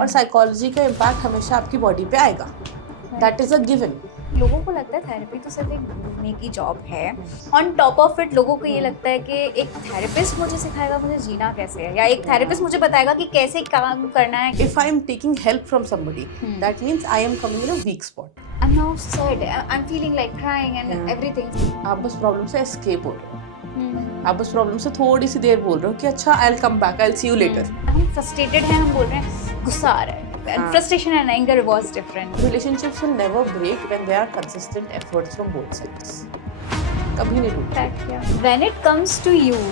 और साइकोलॉजी का इम्पैक्ट हमेशा आपकी बॉडी पे आएगा, दैट इज अ गिवन। लोगों को लगता है थेरेपी तो सिर्फ एक घूमने की जॉब है। ऑन टॉप ऑफ इट लोगों को ये लगता है कि एक थेरेपिस्ट मुझे सिखाएगा मुझे जीना कैसे है, या एक थेरेपिस्ट मुझे बताएगा कि कैसे काम करना है। If I am taking help from somebody, that means I am coming in a weak spot. I'm now sad, I'm feeling like crying and Yeah. everything. आप बस प्रॉब्लम से एस्केप हो रहे हो, आप बस प्रॉब्लम से थोड़ी सी देर बोल रहे हो कि अच्छा I will come back, I will see you later. हम फ्रस्ट्रेटेड हैं, हम बोल रहे हैं गुस्सा आ रहा है। Frustration and anger was different. Relationships will never break when there are consistent efforts from both sides. कभी नहीं टूटते। When it comes to you,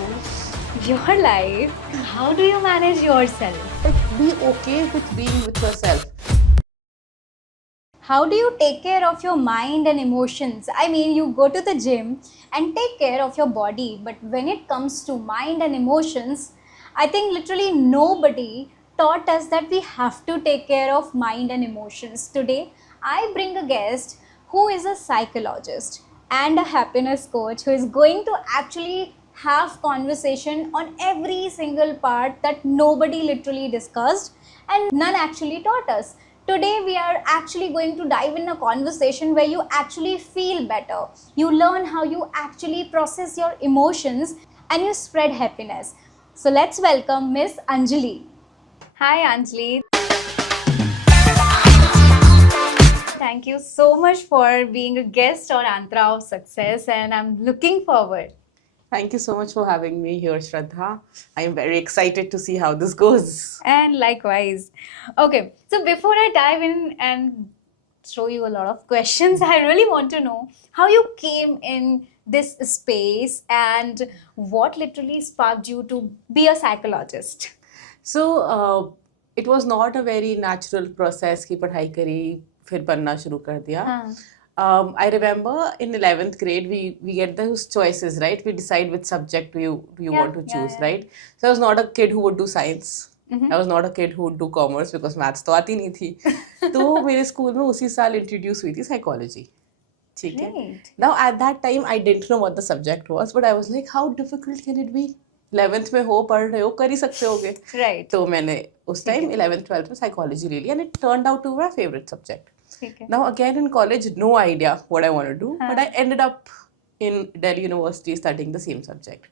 your life, how do you manage yourself? Be okay with being with yourself. How do you take care of your mind and emotions? I mean, you go to the gym and take care of your body, but when it comes to mind and emotions, I think literally nobody taught us that we have to take care of mind and emotions. Today, I bring a guest who is a psychologist and a happiness coach who is going to actually have conversation on every single part that nobody literally discussed and none actually taught us. Today we are actually going to dive in a conversation where you actually feel better. You learn how you actually process your emotions and you spread happiness. So let's welcome Miss Anjali. Hi Anjali. Thank you so much for being a guest on Antra of Success and I'm looking forward. Thank you so much for having me here, Shraddha. I am very excited to see how this goes. And likewise. Okay, so before I dive in and throw you a lot of questions, I really want to know how you came in this space and what literally sparked you to be a psychologist. So, it was not a very natural process कि पढ़ाई करी फिर पढ़ना शुरू कर दिया. I remember in 11th grade we get those choices, right? We decide which subject do you want to choose, right? So I was not a kid who would do science. I was not a kid who would do commerce because maths तो आती नहीं थी. तो मेरे school में उसी साल introduce हुई थी psychology. ठीक है. Now at that time I didn't know what the subject was, but I was like, how difficult can it be? 11th में हो, पढ़ रहे हो, कर ही सकते होगे. Right. तो मैंने उस टाइम 11th 12th में psychology ले लिया and it turned out to be my favorite subject. Now again in college, no idea what I want to do, but I ended up in Delhi University studying the same subject.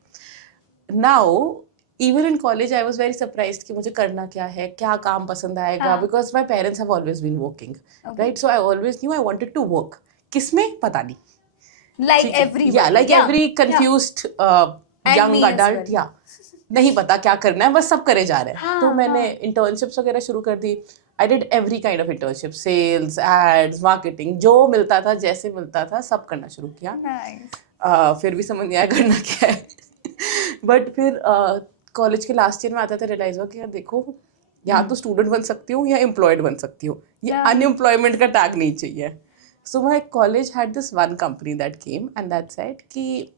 Now, even in college, I was very surprised कि मुझे करना क्या है, क्या काम पसंद आएगा, because my parents have always been working, right? So I always knew I wanted to work. किसमें पता नहीं. Like everyone. Yeah, like every confused young adult, yeah. नहीं पता क्या करना है, बस सब करे जा रहे हैं. तो मैंने internships वगैरह शुरू कर दी. I did every kind of internship, sales, ads, marketing, जो मिलता था, जैसे मिलता था, सब करना शुरू किया. फिर भी समझ नहीं आया करना क्या है. बट फिर कॉलेज के लास्ट ईयर में आता था रियलाइज हुआ कि यार देखो, या तो स्टूडेंट बन सकती हूँ या एम्प्लॉयड बन सकती हूँ, ये अनएम्प्लॉयमेंट का टैग नहीं चाहिए. So my college had this one company that came and that said कि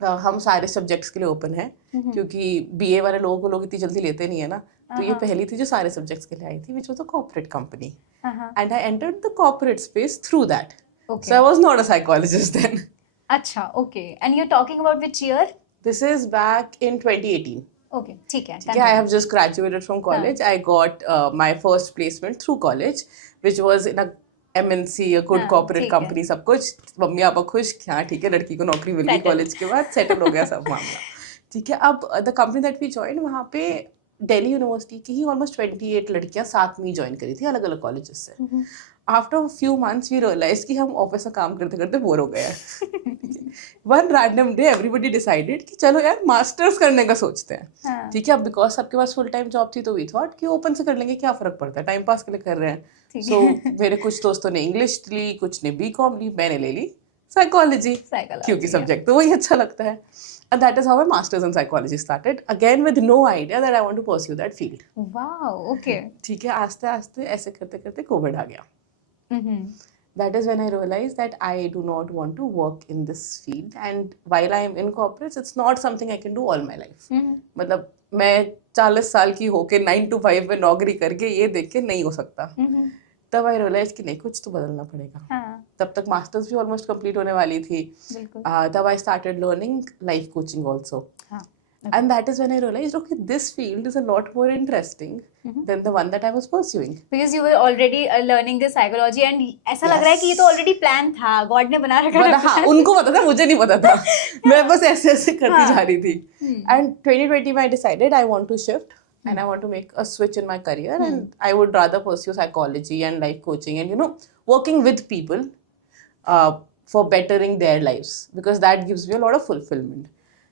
हम सारे सब्जेक्ट्स के लिए ओपन है, क्योंकि बीए वाले लोगों को लोग इतनी जल्दी लेते नहीं है ना. तो ये पहली थी जो सारे सब्जेक्ट्स के लिए आई थी, which was a corporate company, and I entered the corporate space through that. So I was not a psychologist then. अच्छा, okay. And you are talking about which year? This is back in 2018. Okay, ठीक है. I have just graduated from college. I got my first placement through college, which was in a MNC, a good corporate company. सब कुछ, mummy papa खुश, हाँ ठीक है, लड़की को नौकरी मिल गई कॉलेज के बाद, सेटल हो गया सब मामला. ठीक है. अब the company that we join, वहाँ पे दिल्ली यूनिवर्सिटी की ही ऑलमोस्ट 28 लड़कियाँ साथ में ज्वाइन करी थी अलग अलग कॉलेजेस से. After few months we realize कि हम ऑफिस में काम करते करते बोर हो गए हैं. One random day everybody decided कि चलो यार मास्टर्स करने का सोचते हैं. ठीक है. अब बिकॉज सबके पास फुल टाइम जॉब थी तो वी थॉट कि ओपन से कर लेंगे, क्या फर्क पड़ता है, टाइम पास के लिए कर रहे हैं. सो मेरे कुछ दोस्तों ने इंग्लिश ली, कुछ ने बीकॉम ली, मैंने ले ली साइकोलॉजी, क्योंकि सब्जेक्ट तो वही अच्छा लगता है. And that is how my master's in psychology started. Again with no idea that I want to pursue that field. Wow, okay. ठीक है. आस्ते आस्ते ऐसे करते करते कोविड आ गया. That is when I realized that I do not want to work in this field. And while I am in corporates, it's not something I can do all my life. मतलब मैं 40 साल की होके 9 to 5 में नौकरी करके ये देख के नहीं हो सकता. तब आई रियलाइज कि नहीं, कुछ तो बदलना पड़ेगा. तब तक मास्टर्स भी ऑलमोस्ट कंप्लीट होने वाली थी. तब I started learning life coaching also. And that is when I realized, okay, this field is a lot more interesting than the one that I was pursuing. Because you were already learning this psychology and ऐसा लग रहा है कि ये तो already plan था, God ने बना रखा मतलब था हाँ, उनको पता था, मुझे नहीं पता था. मैं बस ऐसे ऐसे करती जा रही थी. And 2020 में I decided I want to shift and I want to make a switch in my career and I would rather pursue psychology and life coaching and working with people for bettering their lives, because that gives me a lot of fulfillment.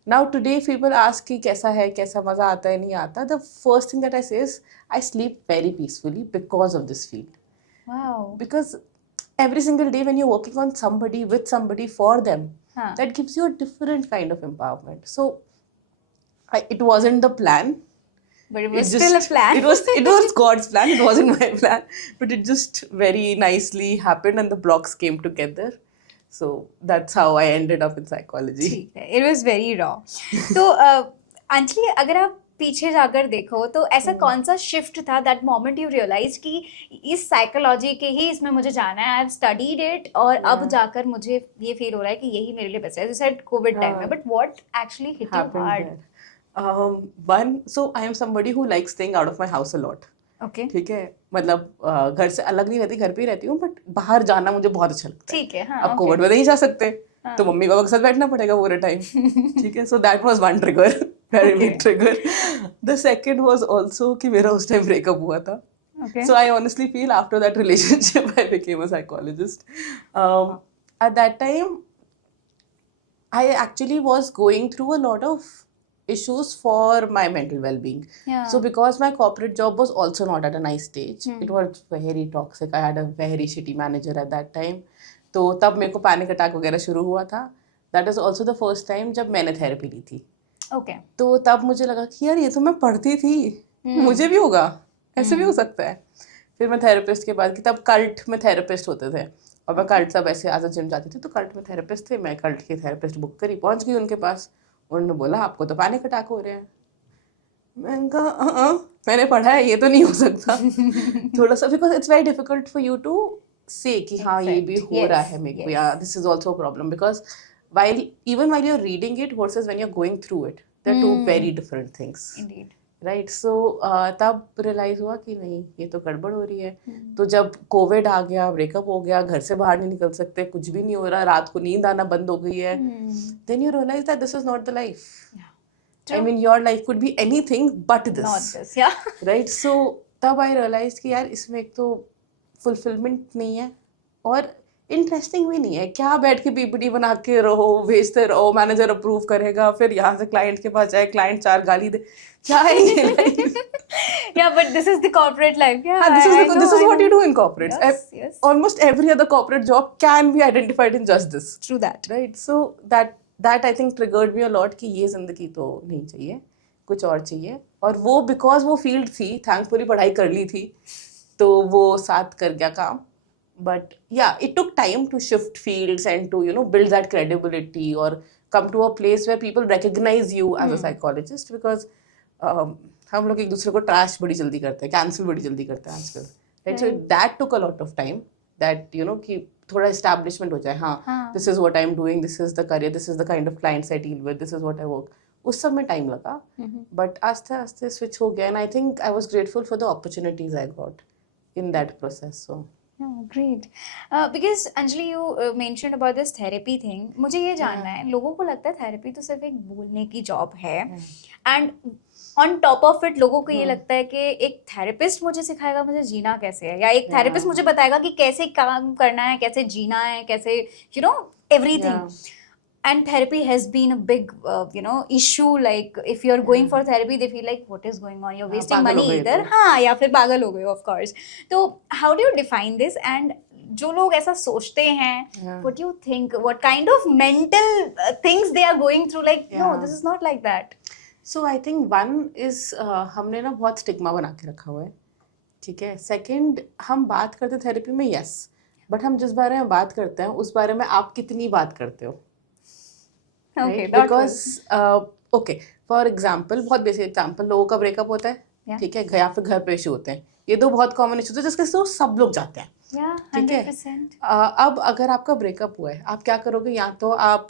Now today if people ask कि कैसा है, कैसा मजा आता है, नहीं आता, the first thing that I say is I sleep very peacefully because of this field. Wow. Because every single day when you're working on somebody, with somebody, for them, that gives you a different kind of empowerment. So it wasn't the plan, but it was still a plan. it was God's plan. It wasn't my plan, but it just very nicely happened and the blocks came together. So that's how I ended up in psychology. ठीक है, it was very raw. तो अंजलि, अगर आप पीछे जाकर देखो तो ऐसा कौन सा शिफ्ट था that moment you realize कि इस साइकोलॉजी के ही इसमें मुझे जाना है, I've studied it और अब जाकर मुझे ये फील हो रहा है कि यही मेरे लिए बेस्ट है. You said COVID time में, but what actually hit you hard? One, so I am somebody who likes staying out of my house a lot. Okay. ठीक है, मतलब घर से अलग नहीं रहती, घर पे ही रहती हूँ, बट बाहर जाना मुझे बहुत अच्छा लगता है. ठीक है, हाँ. अब कोविड में नहीं जा सकते, तो मम्मी पापा के साथ बैठना पड़ेगा पूरे टाइम. ठीक है, so that was one trigger, very big trigger. The second was also कि मेरा उस टाइम ब्रेकअप हुआ था. Okay. So I honestly feel after that relationship I became a psychologist. At that time I actually was going through a lot of issues for my mental well-being. Yeah. So because my corporate job was also not at a nice stage, it was very toxic. I had a very shitty manager at that time. तो तब मेरे को panic attack वगैरह शुरू हुआ था. That is also the first time जब मैंने थेरेपी ली थी. Okay. तो तब मुझे लगा कि यार ये तो मैं पढ़ती थी, मुझे भी होगा, ऐसे भी हो सकता है. फिर मैं थेरेपिस्ट के बाद, कि तब कल्ट में थेरेपिस्ट होते थे और मैं कल्ट सब ऐसे आज जिम जाती थी, तो कल्ट में थेरेपिस्ट थे. मैं कल्ट के थेरेपिस्ट बुक करी, पहुंच गई उनके पास. उन्होंने बोला आपको तो पैनिक अटैक हो रहे हैं. मैंने कहा मैंने पढ़ा है, ये तो नहीं हो सकता. थोड़ा सा, because it's very difficult for you to say कि हाँ ये भी हो रहा है मेरे को, या this is also problem, because even while you're reading it versus when you're going through it, they're two very different things. Indeed. Right. So तब रियलाइज हुआ कि नहीं, ये तो गड़बड़ हो रही है. तो जब कोविड आ गया, ब्रेकअप हो गया, घर से बाहर नहीं निकल सकते, कुछ भी नहीं हो रहा, रात को नींद आना बंद हो गई है, then you realise that this is not the life. I mean your life could be anything but this. Right. So तब आई रियलाइज कि यार इसमें एक तो फुलफिलमेंट नहीं है और इंटरेस्टिंग भी नहीं है. क्या बैठ के पीपीटी बना के रहो, भेजते रहो, मैनेजर अप्रूव करेगा, फिर यहाँ से क्लाइंट के पास जाए, क्लाइंट 4 गाली दे, क्या है ये life? Yeah, but this is the corporate life. Yeah, this is what you do in corporates. Yes. Almost every other corporate job can be identified in just this. True that. Right. So that I think triggered me a lot कि ये जिंदगी तो नहीं चाहिए, कुछ और चाहिए. और वो because वो फील्ड थी, thankfully पढ़ाई कर ली थी, तो वो साथ कर गया काम. But yeah, it took time to shift fields and to build that credibility or come to a place where people recognize you as a psychologist, because हम लोग एक दूसरे को ट्रैश बड़ी जल्दी करते हैं, कैंसिल बड़ी जल्दी करते हैं आजकल. Right. So that took a lot of time, that कि थोड़ा एस्टैब्लिशमेंट हो जाए. हाँ, this is what I am doing, this is the career, this is the kind of clients I deal with, this is what I work. उस सब में time लगा, but आस्ते आस्ते स्विच हो गया. And I think I was grateful for the opportunities I got in that process. So Oh, great. Because Anjali, you mentioned about this therapy thing. मुझे ये जानना है, लोगों को लगता है थेरेपी तो सिर्फ एक बोलने की जॉब है, and on top of it लोगों को ये लगता है कि एक थेरेपिस्ट मुझे सिखाएगा मुझे जीना कैसे है, या एक थेरेपिस्ट मुझे बताएगा कि कैसे काम करना है, कैसे जीना है, कैसे everything. And therapy has been a big issue. Like if you're going for therapy, they feel like what is going on, you're wasting money either. हाँ, या फिर पागल हो गए, of course. तो how do you define this? And जो लोग ऐसा सोचते हैं, what do you think, what kind of mental things they are going through, like no, this is not like that. So I think one is हमने ना बहुत stigma बना के रखा हुआ है. ठीक है. सेकंड, हम बात करते थेरेपी में, यस, बट हम जिस बारे में बात करते हैं उस बारे में आप कितनी बात करते हो. Okay, because okay, for example, बहुत बेसिक एग्जांपल, लोगों का ब्रेकअप होता है, ठीक है, या फिर घर पे इशू होते हैं, ये दो बहुत कॉमन इशू है जिसके तो सब लोग जाते हैं. ठीक है. 100%. अब अगर आपका ब्रेकअप हुआ है, आप क्या करोगे? या तो आप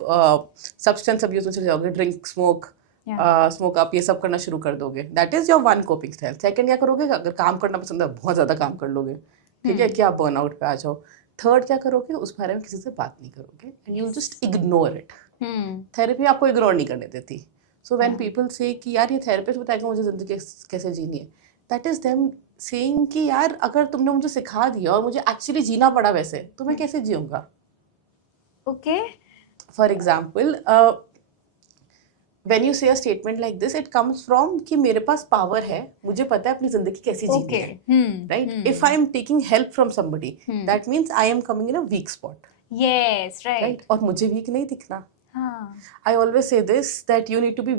सब्सटेंस अब्यूज में चले जाओगे, ड्रिंक, स्मोक, स्मोक अप, ये सब करना शुरू कर दोगे, that is your one coping style. Second क्या करोगे, अगर काम करना पसंद है बहुत ज्यादा काम कर लोगे, ठीक है, कि आप बर्नआउट पे आ जाओ। थर्ड क्या करोगे, उस बारे में किसी से बात नहीं करोगे, and you just ignore it. Therapy आपको इग्नोर नहीं करने देती। सो व्हेन पीपल से कि यार ये थेरेपिस्ट बताएगा मुझे जिंदगी कैसे जीनी है, दैट इज देम सेइंग कि यार अगर तुमने मुझे सिखा दिया और मुझे एक्चुअली जीना पड़ा वैसे, तो मैं कैसे जीऊंगा। Okay, for example, when you say a statement like this, it comes from कि मेरे पास power है, मुझे पता है अपनी जिंदगी कैसे जीनी है, right? If I am taking help from somebody, that means I am coming in a weak spot, yes, right? और मुझे weak नहीं दिखना। हाँ, I always say this, that you need to be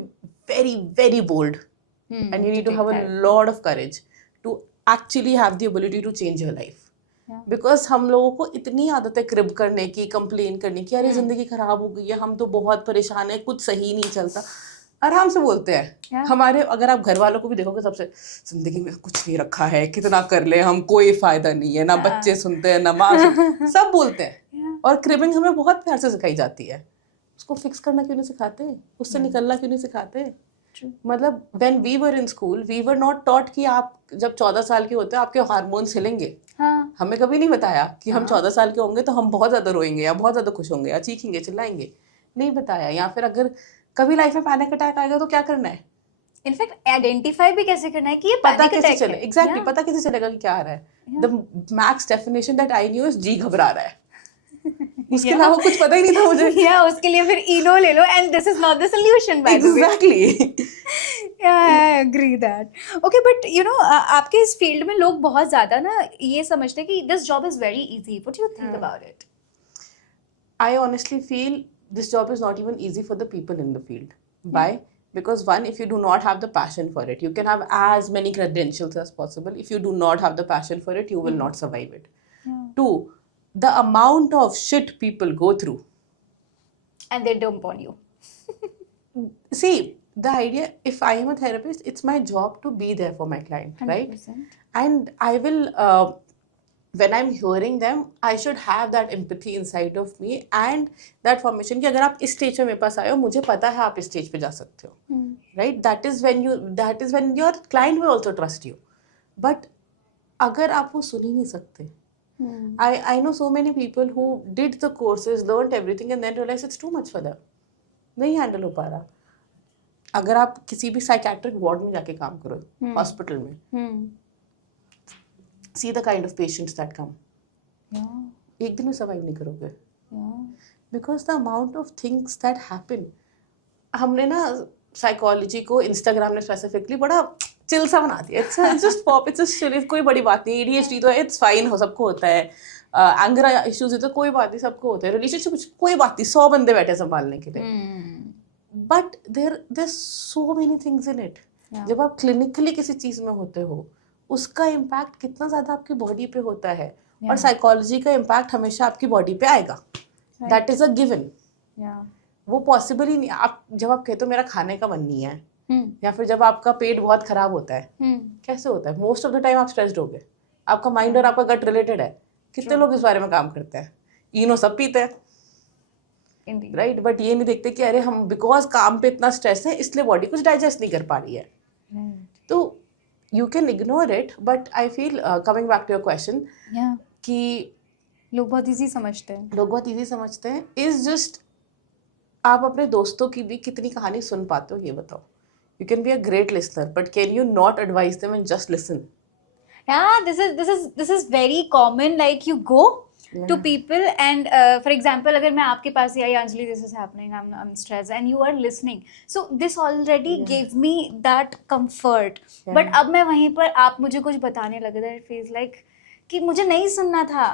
very, very bold, and you need to have a lot of courage to actually have the ability to change your life. Because हम लोगों को इतनी आदत है crib करने की, complain करने की, अरे जिंदगी खराब हो गई है, हम तो बहुत परेशान है, कुछ सही नहीं चलता, आराम से बोलते हैं। हमारे अगर आप घर वालों को भी देखोगे, सबसे जिंदगी में कुछ नहीं रखा है, कितना कर ले हम, कोई फायदा नहीं है, ना बच्चे सुनते हैं ना माँ सब बोलते हैं। और क्रिबिंग हमें बहुत प्यार से सिखाई जाती है। उसको फिक्स करना क्यों नहीं सिखाते, उससे निकलना क्यों नहीं सिखाते। मतलब when we were in school, we were not taught कि आप जब 14 साल के होते हैं आपके हार्मोन्स हिलेंगे। हमें कभी नहीं बताया कि हम 14 साल के होंगे तो हम बहुत ज्यादा रोएंगे या बहुत ज्यादा खुश होंगे या चीखेंगे चिल्लाएंगे, नहीं बताया। या फिर अगर कभी लाइफ में पैनिक अटैक आएगा तो क्या करना है, इनफैक्ट आइडेंटिफाई भी कैसे करना है कि ये पता पैनिक कैसे अटैक चले, है। एग्जैक्टली पता कैसे चलेगा कि क्या आ रहा है। The max definition that I knew is जी घबरा रहा है, उसके अलावा कुछ पता ही नहीं था मुझे। या उसके लिए फिर इनो ले लो, and this is not the solution by the way. Exactly, I agree that. Okay, but you know आपके इस फील्ड में लोग बहुत ज्यादा ना ये समझते हैं कि this job is very easy. What do you think about it? I honestly feel this job is not even easy for the people in the field. Why? Because one, if you do not have the passion for it, you can have as many credentials as possible. If you do not have the passion for it, you will not survive it. Two, the amount of shit people go through. And they dump on you. See, the idea, if I am a therapist, it's my job to be there for my client, 100%. right? And I will, when I'm hearing them, I should have that empathy inside of me and that formation कि अगर आप इस stage पे मेरे पास आए हो, मुझे पता है आप इस स्टेज पे जा सकते हो, right? That is when your client will also trust you. But अगर आप वो सुन ही नहीं सकते, I know so many people who did the courses, learned everything and then realized it's too much for them. नहीं हैंडल हो पा रहा। अगर आप किसी भी साइकेट्रिक वार्ड में जाके काम करो, हॉस्पिटल में, see the kind of patients that come. एक दिन में सर्वाइव नहीं करोगे, because the amount of things that happen. हमने ना साइकोलॉजी को इंस्टाग्राम ने स्पेसिफिकली बड़ा चिल सा बना दिया। It's just pop, it's just chill, कोई बड़ी बात नहीं। ADHD तो it's fine, हो सबको होता है। एंगर इश्यूज तो कोई बात नहीं, सबको होता है। रिलेशनशिप कोई बात नहीं, 100 बंदे बैठे संभालने के लिए। But there so many things in it. जब आप क्लिनिकली किसी चीज में होते हो, उसका इम्पैक्ट कितना ज्यादा आपकी बॉडी पे होता है, और साइकोलॉजी का इम्पैक्ट हमेशा आपकी बॉडी पे आएगा। That is a given. वो पॉसिबल ही नहीं। आप जब आप कहते हो मेरा खाने का मन नहीं है, या फिर जब आपका पेट बहुत खराब होता है, कैसे होता है? मोस्ट ऑफ द टाइम आप स्ट्रेस्ड हो गए, आपका माइंड और आपका गट रिलेटेड है। कितने लोग इस बारे में काम करते हैं? इनो सब पीते हैं, राइट? बट ये नहीं देखते कि अरे हम बिकॉज काम पे इतना स्ट्रेस है इसलिए बॉडी कुछ डाइजेस्ट नहीं कर पा रही है। तो you can ignore it, but I feel coming back to your question कि लोग बहुत इजी समझते हैं, इज जस्ट आप अपने दोस्तों की भी कितनी कहानी सुन पाते हो ये बताओ। You can be a great listener, but can you not advice them and just listen? Yeah, this is very common. Like you go to people and for example, अगर मैं आपके पास आई, Anjali, this is happening, I'm stressed, and you are listening. So this already gave me that comfort. But अब मैं वहीं पर आप मुझे कुछ बताने लगे, that it feels like कि मुझे नहीं सुनना था.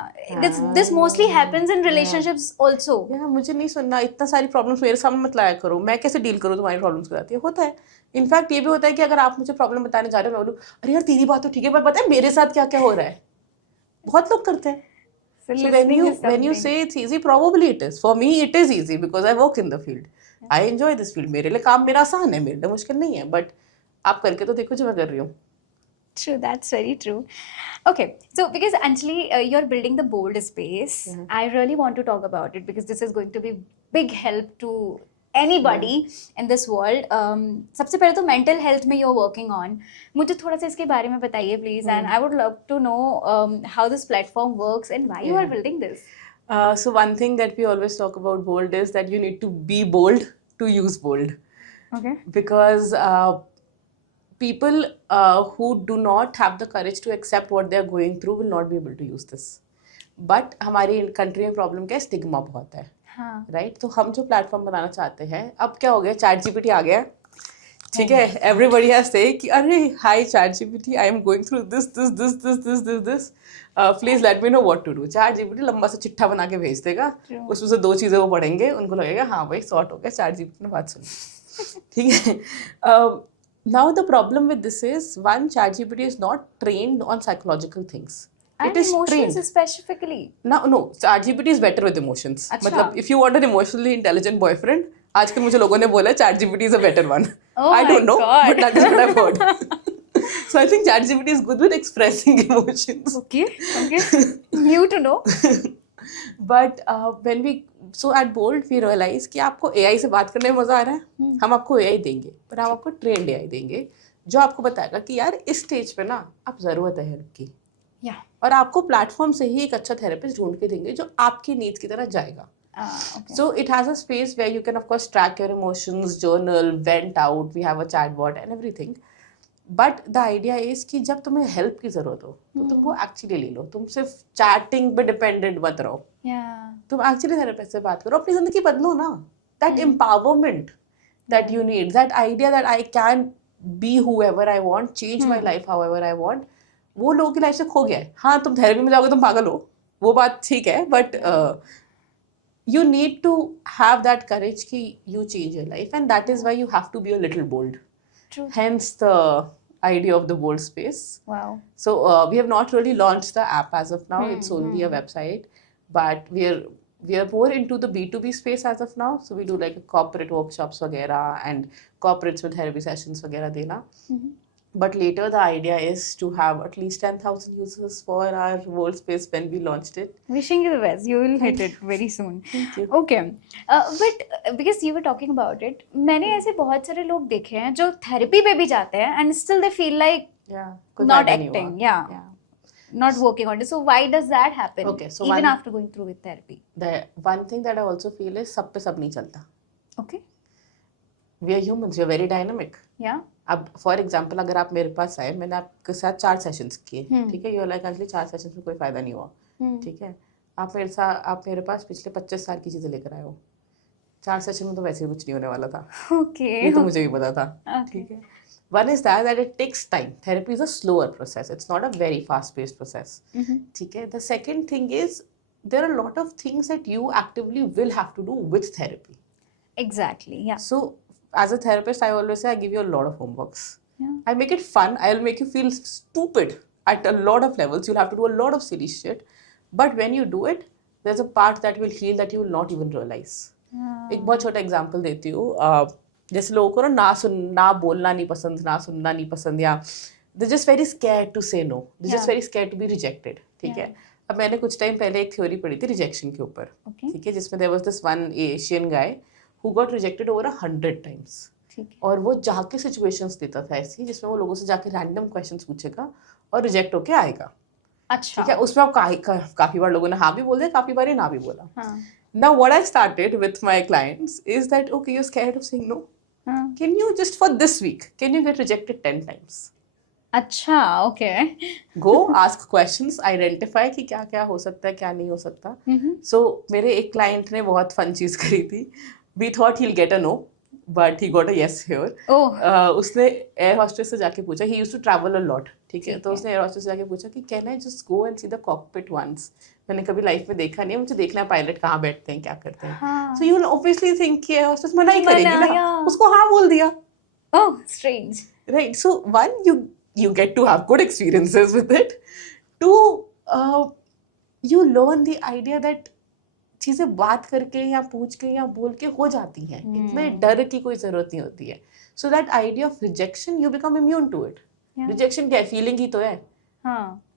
This mostly happens in relationships also. मुझे नहीं सुनना, इतना सारी प्रॉब्लम्स मेरे सामने मत लाया करो, मैं कैसे डील करूँ तुम्हारी प्रॉब्लम्स के साथ? ये होता है। इनफैक्ट ये भी होता है कि अगर आप मुझे प्रॉब्लम बताने जा रहे हो, मैं बोलूँ अरे यार तेरी बात तो ठीक है, पर पता है मेरे साथ क्या क्या हो रहा है। बहुत लोग करते हैं। So when you say it's easy, probably it is. For me it is easy because I work in the field. I enjoy this field. मेरे लिए काम मेरा आसान है, मेरे लिए मुश्किल नहीं है। बट आप करके तो देखो जो मैं कर रही हूँ। True, that's very true. Okay, so because Anjali, you're building the Bold space, I really want to talk about it because this is going to be big help to anybody in this world. सबसे पहले तो mental health में you're working on. मुझे थोड़ा सा इसके बारे में बताइए please, and I would love to know how this platform works and why you are building this. So one thing that we always talk about Bold is that you need to be bold to use Bold. Okay. Because people who do not have the courage to accept what they are going through will not be able to use this. But हमारी country में problem क्या है, stigma बहुत है, right? तो हम जो platform बनाना चाहते हैं, अब क्या हो गया, चैट जीपीटी आ गया, ठीक है, एवरीबडी हैज से कि अरे hi ChatGPT, I am going through this this this this this this this, please let me know what to do. ChatGPT लंबा सा चिट्ठा बना के भेज देगा, उसमें से 2 चीज़ें वो पढ़ेंगे, उनको लगेगा हाँ भाई सॉर्ट हो गया, चैट जीपीटी ने बात सुनी, ठीक है. Now the problem with this is, one, ChatGPT is not trained on psychological things. And it is emotions trained. specifically. No, ChatGPT is better with emotions. अच्छा. मतलब if you want an emotionally intelligent boyfriend, आजकल मुझे लोगों ने बोला ChatGPT is a better one. Oh I don't know, God. but that is what I've heard. So I think ChatGPT is good with expressing emotions. Okay. New to know. But so at Bold we realize कि आपको AI से बात करने में मजा आ रहा है, हम आपको AI देंगे, पर हम आपको ट्रेंड AI देंगे जो आपको बताएगा कि यार इस स्टेज पे ना आप ज़रूरत है हेल्प की, और आपको प्लेटफॉर्म से ही एक अच्छा थेरेपिस्ट ढूंढ के देंगे जो आपकी नीड्स की तरह जाएगा. So it has a space where you can of course track your emotions, journal, vent out, we have a chatbot and everything. But the idea is कि जब तुम्हें हेल्प की जरूरत हो तो तुम वो एक्चुअली ले लो, तुम सिर्फ चैटिंग पे डिपेंडेंट मत रहो, तुम एक्चुअली थेरेपिस्ट से बात करो, अपनी जिंदगी बदलो ना. That empowerment that you need, that idea that I can be whoever I want, change my life however I want, वो लोगों की लाइफ से खो गया है. हाँ तुम थेरेपी में जाओगे तुम पागल हो, वो बात ठीक है, but you need to have that courage ki you change your life, and that is why you have to be a little bold. True. Hence the idea of the Bold space. Wow. So we have not really launched the app as of now. It's only a website, but we are more into the B2B space as of now. So we do like corporate workshops वगैरह and corporates with therapy sessions वगैरह देना. But later the idea is to have at least 10,000 users for our Bold space when we launched it. Wishing you the best. You will hit it very soon. Thank you. Okay. But because you were talking about it, मैंने ऐसे बहुत सारे लोग देखे हैं जो therapy पे भी जाते हैं and still they feel like not acting. Yeah. Not working on it. So why does that happen? Okay. So even after going through with therapy. The one thing that I also feel is सब पे सब नहीं चलता. Okay. We are humans. We are very dynamic. Yeah. अब for example अगर आप मेरे पास आए, मैंने आपके साथ 4 सेशंस किए, ठीक है, यू लाइक एक्चुअली 4 सेशंस में कोई फायदा नहीं हुआ, ठीक है, आप मेरे पास पिछले 25 साल की चीज़ें लेकर आए हो, 4 सेशन में तो वैसे ही कुछ नहीं होने वाला था. ये तो मुझे भी पता था, ठीक है. One is that it takes time. Therapy is a slower process, it's not a very fast paced process, ठीक है. The second thing is there are lot of things that you actively will have to do with therapy. Exactly. Yeah. So as a therapist, I always say I give you a lot of homeworks. Yeah. I make it fun. I'll make you feel stupid at a lot of levels. You'll have to do a lot of silly shit. But when you do it, there's a part that will heal that you will not even realize. एक बहुत छोटा example देती हूँ. जैसे लोगों को ना बोलना नहीं पसंद, ना सुनना नहीं पसंद, या they're just very scared to say no. They're just very scared to be rejected. ठीक है. अब मैंने कुछ टाइम पहले एक थ्योरी पढ़ी थी रिजेक्शन के ऊपर, ठीक है, जिसमें there was this one Asian guy who got rejected over 100 times. और वो जाके सिचुएशंस देता था ऐसी जिसमें वो लोगों से जाके रैंडम क्वेश्चंस पूछेगा और रिजेक्ट होके आएगा. अच्छा. ठीक है, उसमें आप काफी बार लोगों ने हाँ भी बोल दिया, काफी बार ना भी बोला. Now what I started with my clients is that okay, you're scared of saying no. Can you just for this week, can you get rejected 10 times? अच्छा, okay. Go ask questions, identify कि क्या क्या हो सकता है, क्या नहीं हो सकता. So मेरे एक क्लाइंट ने बहुत फन चीज करी थी. We thought he'll get a no, but he got a yes here. उसने एयर हॉस्टेस से जाके पूछा. He used to travel a lot, ठीक है, तो उसने एयर हॉस्टेस से जाके पूछा कि can I just go and see the cockpit once? मैंने कभी लाइफ में देखा नहीं है, मुझे देखना है पायलट कहाँ बैठते हैं, क्या करते हैं. So you will obviously think कि एयर हॉस्टेस मना ही करेगी ना, उसको हाँ बोल दिया. Oh, strange. Right. So one, you get to have good experiences with it. Two, you learn the idea that चीज़ें बात करके या पूछ के या बोल के हो जाती हैं. इतने डर की कोई ज़रूरत नहीं होती है. So that idea of rejection, you become immune to it. Rejection क्या है? फीलिंग ही तो है.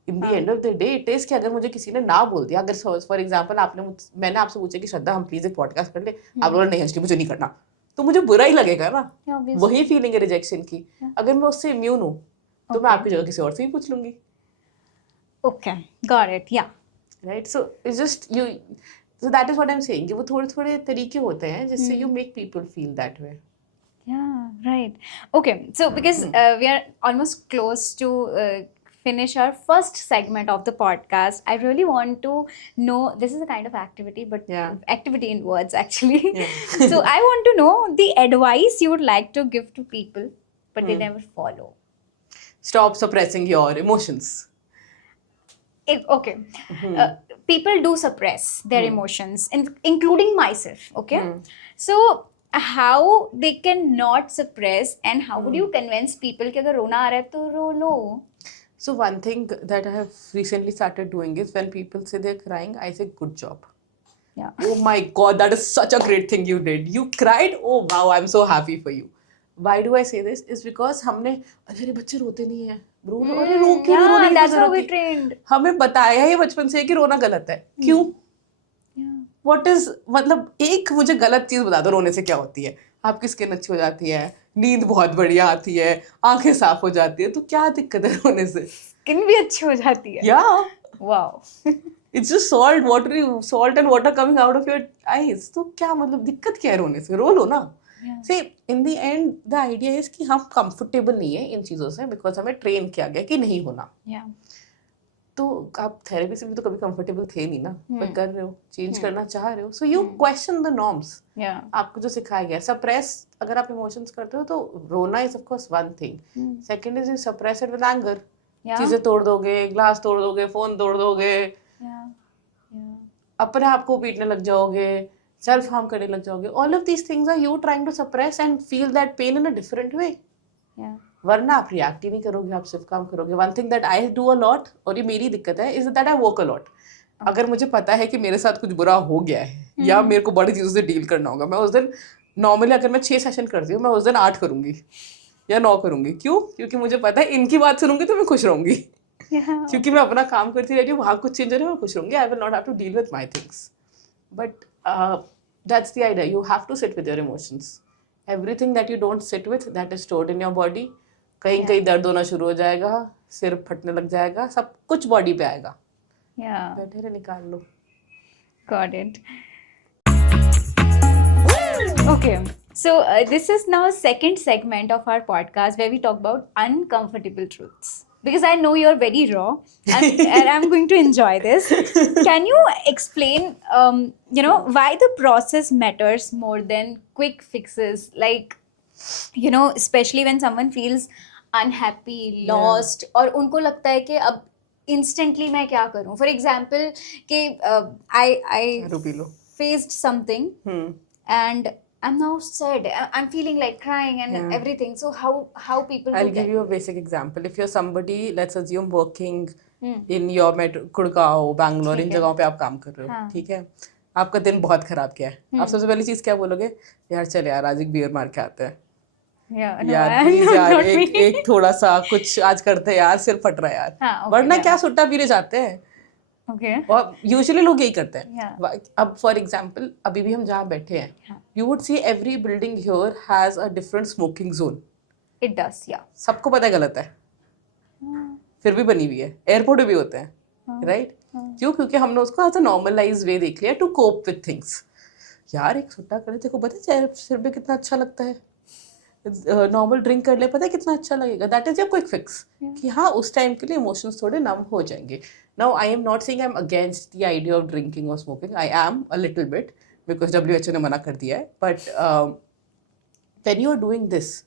In the end of the day, it is कि अगर मुझे किसी ने ना बोल दिया, अगर फॉर एग्जाम्पल मैंने आपसे पूछा कि श्रद्धा हम प्लीज एक पॉडकास्ट कर ले, आप बोलो नहीं अंजलि मुझे नहीं करना, तो मुझे बुरा ही लगेगा ना. Yeah, obviously. वही फीलिंग है रिजेक्शन की. अगर मैं उससे इम्यून हूँ तो मैं आपकी जगह किसी और से ही पूछ लूंगी. Okay, got it. Yeah. Right, so it's just you, so that is what I'm saying कि वो थोड़े थोड़े तरीके होते हैं जिससे you make people feel that way. Yeah, right. Okay, so because we are almost close to finish our first segment of the podcast, I really want to know, this is a kind of activity, but Yeah. activity in words actually. Yeah. So I want to know the advice you would like to give to people, but they never follow. Stop suppressing your emotions. Okay, people do suppress their emotions, including myself. Okay, so how they can not suppress, and how would you convince people कि अगर रोना आ रहा है तो रो लो? So one thing that I have recently started doing is when people say they're crying, I say good job. Yeah. Oh my God, that is such a great thing you did. You cried? Oh wow, I'm so happy for you. Why do I say this? Is because हमने अरे बच्चे रोते नहीं है. अरे रो क्यों नहीं, रोने की That's how जरूरत we है. trained. हमें बताया है बचपन से कि रोना गलत है. क्यों? Yeah. What is, मतलब एक मुझे गलत चीज बता दो रोने से क्या होती है. आपकी स्किन अच्छी हो जाती है, नींद बहुत बढ़िया आती है, आंखें साफ हो जाती है, तो क्या दिक्कत है रोने से? Skin भी अच्छी हो जाती है. Yeah. Wow. It's just salt and water coming out of your eyes. तो क्या मतलब दिक्कत क्या है रोने से? रो लो ना. Yeah. See, in the end, the idea is कि हम comfortable नहीं है इन चीज़ों से because हमें ट्रेन किया गया कि नहीं होना. Yeah. तो आप थेरेपी से भी तो कभी कंफर्टेबल थे नहीं ना, पर कर रहे हो, चेंज करना चाह रहे हो, so you question the norms. Yeah. आपको जो सिखाया गया, सप्रेस अगर आप इमोशंस करते हो तो रोना is of course one thing. Second is you suppress it with anger. Yeah. चीजें तोड़ दोगे, ग्लास तोड़ दोगे, फोन तोड़ दोगे, Yeah. Yeah. अपने आप को पीटने लग जाओगे, सेल्फ हार्म करने लग जाओगे. All of these things are you trying to suppress and feel that pain in a different way. Yeah. वरना आप रिएक्ट ही नहीं करोगे, आप सिर्फ काम करोगे. One thing that I do a lot, और ये मेरी दिक्कत है, is that I work a lot. अगर मुझे पता है कि मेरे साथ कुछ बुरा हो गया है या मेरे को बड़ी चीज़ों से डील करना होगा, मैं उस दिन नॉर्मली अगर मैं 6 सेशन करती हूँ, मैं उस दिन 8 करूँगी या 9 करूँगी. क्यों? क्योंकि मुझे पता है इनकी बात सुनूंगी तो मैं खुश रहूँगी. Yeah. क्योंकि मैं अपना काम करती रहती हूँ, वहाँ कुछ चेंज हो रहा है, मैं खुश रहूँगी. I will not have to deal with my things. But that's the idea. You have to sit with your emotions. Everything that you don't sit with, that is stored in your body. कहीं कहीं दर्द होना शुरू हो जाएगा, सिर फटने लग जाएगा, सब कुछ बॉडी पे आएगा. Yeah. बैठे रहे, निकाल लो. Got it. Okay, so this is now second segment of our podcast where we talk about uncomfortable truths. Because I know you're very raw, and I'm going to enjoy this. Can you explain, why the process matters more than quick fixes? Like, especially when someone feels unhappy, lost, और उनको लगता है कि अब instantly मैं क्या करूँ? For example, कि I faced something and I'm now sad. I'm feeling like crying and everything. So how people? I'll give you a basic example. If you're somebody, let's assume working in your Gurgaon, Bangalore, इन जगहों पे आप काम कर रहे हो, ठीक है? आपका दिन बहुत खराब गया है. आप सबसे पहली चीज क्या बोलोगे? यार चल यार आज एक बियर मार के आते हैं. यार प्लीज यार एक थोड़ा सा कुछ आज करते हैं यार, सिर फट रहा है यार. वरना क्या सुट्टा पीने जाते हैं. Okay. और यूजुअली लोग यही करते हैं. अब फॉर एग्जाम्पल अभी भी हम जहाँ बैठे हैं, you would see every building here has a different smoking zone. It does, या. सबको पता है गलत है, फिर भी बनी हुई है. एयरपोर्ट पे भी होते हैं, राइट? क्यों? क्योंकि हमने उसको एज अ नॉर्मलाइज वे देख लिया टू कोप विद थिंग्स. यार एक सुट्टा करे, देखो पता है सिर पे कितना अच्छा लगता है. नॉर्मल ड्रिंक कर ले, पता है कितना अच्छा लगेगा. That is your quick fix. कि हाँ उस टाइम के लिए इमोशंस थोड़े नम हो जाएंगे. Now I am not saying I am against the idea of drinking और smoking. I am a little bit because WHO ने मना कर दिया है. But when you are doing this,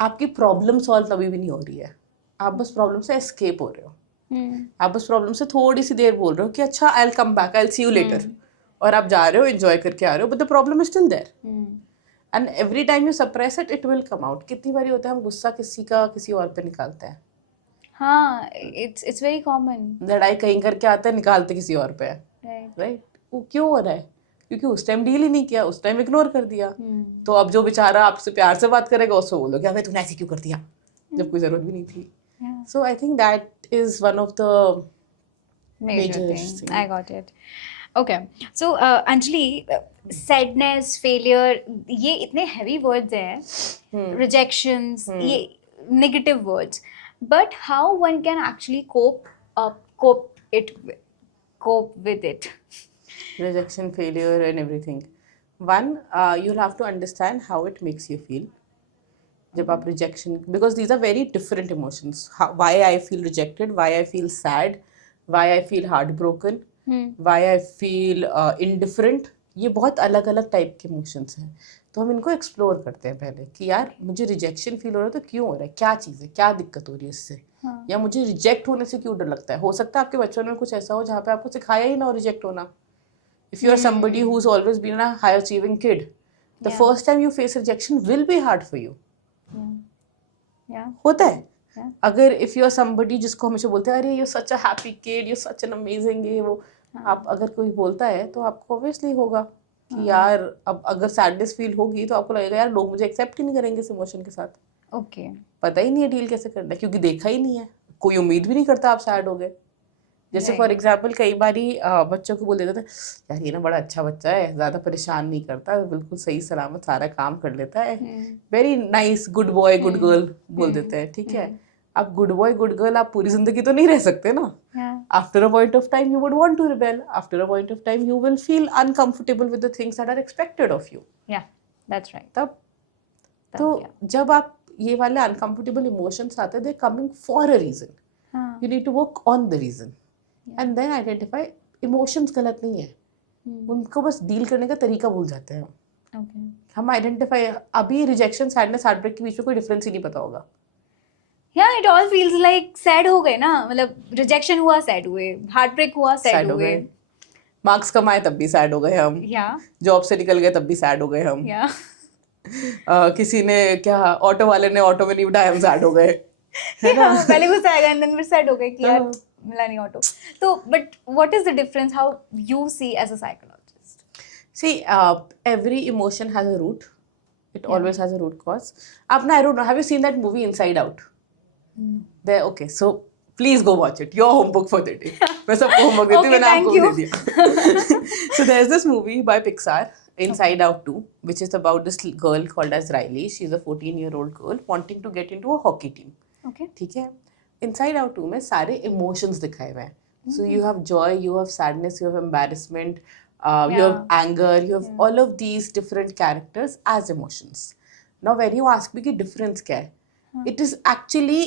आपकी प्रॉब्लम सॉल्व तभी भी नहीं हो रही है. आप बस प्रॉब्लम से एस्केप हो रहे हो. आप बस प्रॉब्लम से थोड़ी सी देर बोल रहे हो कि अच्छा I will come back, I will see you later, और आप जा रहे हो, एंजॉय करके आ रहे हो, but the problem is still there. And every time you suppress it, it will come out. कितनी बारी होता है हम गुस्सा किसी और पे निकालते हैं. हाँ, it's very common. लड़ाई कहीं करके आते हैं, निकालते किसी और पे है, राइट? वो क्यों हो रहा है? क्योंकि उस टाइम डील ही नहीं किया, उस टाइम इग्नोर कर दिया. तो अब जो बेचारा आपसे प्यार से बात करेगा उसको बोलो क्या तूने ऐसे क्यों कर दिया जब कोई जरूरत भी नहीं थी. So I think that is one of the major thing. I got it. Okay. So, Anjali, sadness, failure, ये इतने heavy words हैं, rejections, ये negative words. But how one can actually cope with it? Rejection, failure, and everything. One, you'll have to understand how it makes you feel. जब आप rejection, because these are very different emotions. Why I feel rejected, why I feel sad, why I feel heartbroken, why I feel indifferent. ये बहुत अलग अलग type के emotions हैं. तो हम इनको एक्सप्लोर करते हैं पहले कि यार मुझे रिजेक्शन फील हो रहा है तो क्यों हो रहा है, क्या चीज़ है, क्या दिक्कत हो रही है इससे, या मुझे रिजेक्ट होने से क्यों डर लगता है. हो सकता है आपके बचपन में कुछ ऐसा हो जहाँ पे आपको सिखाया ही ना हो रिजेक्ट होना. If you are somebody who's always been a high achieving kid, the first time you face rejection will be hard for you. Yeah. होता है. अगर if you are somebody जिसको हमेशा बोलते हैं अरे you're such a happy kid, you're such an amazing ये वो, आप अगर कोई बोलता है तो आपको obviously होगा कि यार अब अगर sadness feel होगी तो आपको लगेगा यार लोग मुझे accept ही नहीं करेंगे इस emotion के साथ. Okay. पता ही नहीं है डील कैसे करना है क्योंकि देखा ही नहीं है, कोई उम्मीद भी नहीं करता आप सैड हो गए. जैसे फॉर एग्जाम्पल कई बारी बच्चों को बोल देते थे यार ये ना बड़ा अच्छा बच्चा है, ज़्यादा परेशान नहीं करता, बिल्कुल सही सलामत सारा काम कर लेता है, very nice, good boy good girl बोल देते हैं. ठीक है, अब गुड बॉय गुड गर्ल आप पूरी जिंदगी तो नहीं रह सकते ना. After a point of time you would want to rebel, after a point of time you will feel uncomfortable with the things that are expected of you. Yeah, that's right. तब तो जब आप ये वाले अनकंफर्टेबल इमोशंस आते हैं they coming for a reason. You need to work on the reason and then identify. Emotions गलत नहीं है, उनको बस डील करने का तरीका भूल जाते हैं. हम आइडेंटिफाई, अभी रिजेक्शन सैडनेस हार्टब्रेक के बीच में कोई डिफरेंस ही नहीं पता होगा. Yeah, it all feels like sad हो गए ना, मतलब रिजेक्शन हुआ सैड हुए, हार्टब्रेक हुआ सैड हुए, मार्क्स कमाए तब भी सैड हो गए हम, जॉब से निकल गए तब भी सैड हो गए हम, किसी ने क्या ऑटो वाले ने ऑटो में नहीं बिठाया हम सैड हो गए, है ना. पहले गुस्सा आएगा एंड देन फिर सैड हो गए कि यार मिला नहीं ऑटो. तो but what is the difference how you see as a psychologist? See, every emotion has a root. It always has a root cause. Apna, I don't know. Have you seen that movie Inside Out? There. Okay, so please go watch it. Your homework for the day. मैं सबको homework देती हूँ, मैंने आपको भी दे दिया. So there's this movie by Pixar, Inside Out 2, which is about this girl called as Riley. She's a 14-year-old girl wanting to get into a hockey team. Okay. ठीक है. Inside Out 2 में सारे emotions दिखाए हुए हैं. So you have joy, you have sadness, you have embarrassment. You have anger, you have all of these different characters as emotions. Now when you ask me कि difference क्या है, it is actually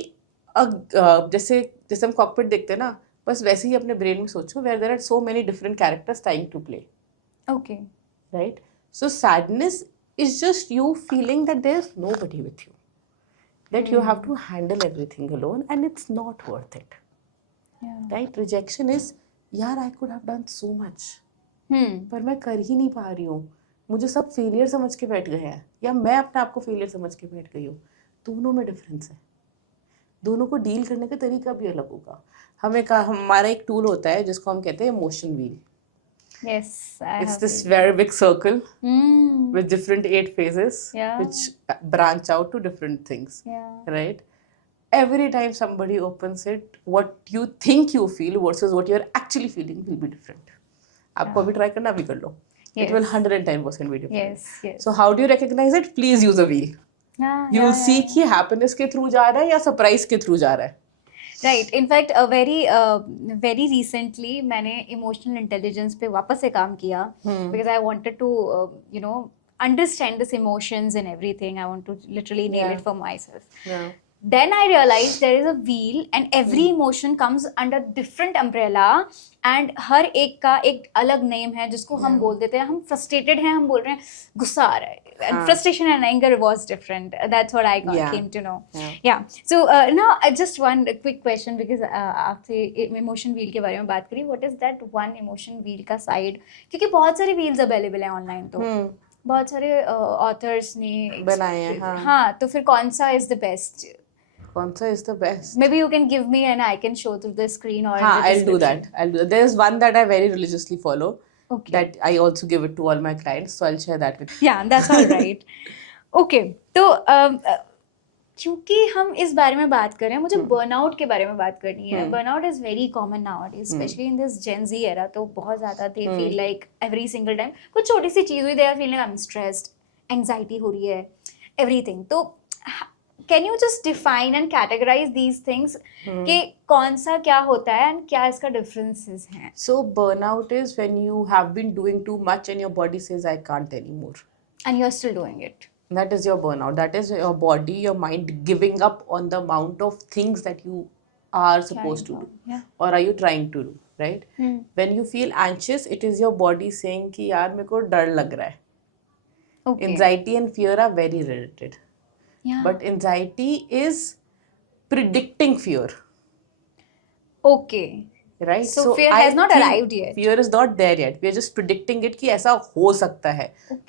जैसे हम cockpit देखते हैं ना, बस वैसे ही अपने ब्रेन में सोचो where there are so many different characters trying to play. Okay. Right? So sadness is just you feeling that there's nobody with you. That you have to handle everything alone and it's not worth it. Yeah. Right? Rejection is यार I could have done so much. पर मैं कर ही नहीं पा रही हूँ, मुझे सब फेलियर समझ के बैठ गए हैं, या मैं अपने आप को फेलियर समझ के बैठ गई हूँ. दोनों में डिफरेंस है, दोनों को डील करने का तरीका भी अलग होगा. हमारा एक टूल होता है जिसको हम कहते हैं emotion wheel. Yes, it's this very big circle with different 8 phases which branch out to different things. Right? Every time somebody opens it, what you think you feel versus what you're actually feeling will be different. आपको अभी try करना, अभी कर लो. It will 110% be different. Yes. So how do you recognize it? Please use a wheel. You will see कि happiness के through जा रहा है या surprise के through जा रहा है. Right. In fact, very recently मैंने emotional intelligence पे वापस से काम किया because I wanted to understand this emotions and everything. I want to literally nail it for myself. Then I realized there is a wheel and every emotion comes under different umbrella and हर एक का एक अलग name है जिसको हम बोल देते हैं. हम frustrated हैं, हम बोल रहे हैं गुस्सा आ रहा है. And frustration and anger was different. That's what I came to know. Yeah. So now just one quick question because आपसे emotion wheel के बारे में बात करी. What is that one emotion wheel का side? क्योंकि बहुत सारे wheels available हैं online तो. बहुत सारे authors ने बनाए हैं. हाँ, तो फिर कौन सा is the best? कौन सा is the best? Maybe you can give me and I can show through the screen or I'll do that. There's one that I very religiously follow. Okay. That I also give it to all my clients, so I'll share that with you. Yeah, that's all right. Okay. So क्योंकि हम इस बारे में बात कर रहे हैं, मुझे बर्नआउट के बारे में बात करनी है. Burnout is very common nowadays, specially in this Gen Z era. तो बहुत ज्यादा they feel like every single time कुछ छोटी सी चीज हुई, they are feeling I am stressed, anxiety हो रही है, एवरीथिंग. तो can you just define and categorize these things कि कौन सा क्या होता है एंड क्या इसका डिफरेंसेस हैं? So burnout is when you have been doing too much and your body says I can't anymore. And you're still doing it. That is your burnout. That is your body, your mind giving up on the amount of things that you are supposed to do. Yeah. Or are you trying to do, right? When you feel anxious, it is your body saying कि यार मेरे को डर लग रहा है. Okay. Anxiety and fear are very related. Yeah. But anxiety is predicting fear, Okay. right? So fear has not think arrived yet. Fear is not there yet. We are just predicting it कि ऐसा हो सकता है.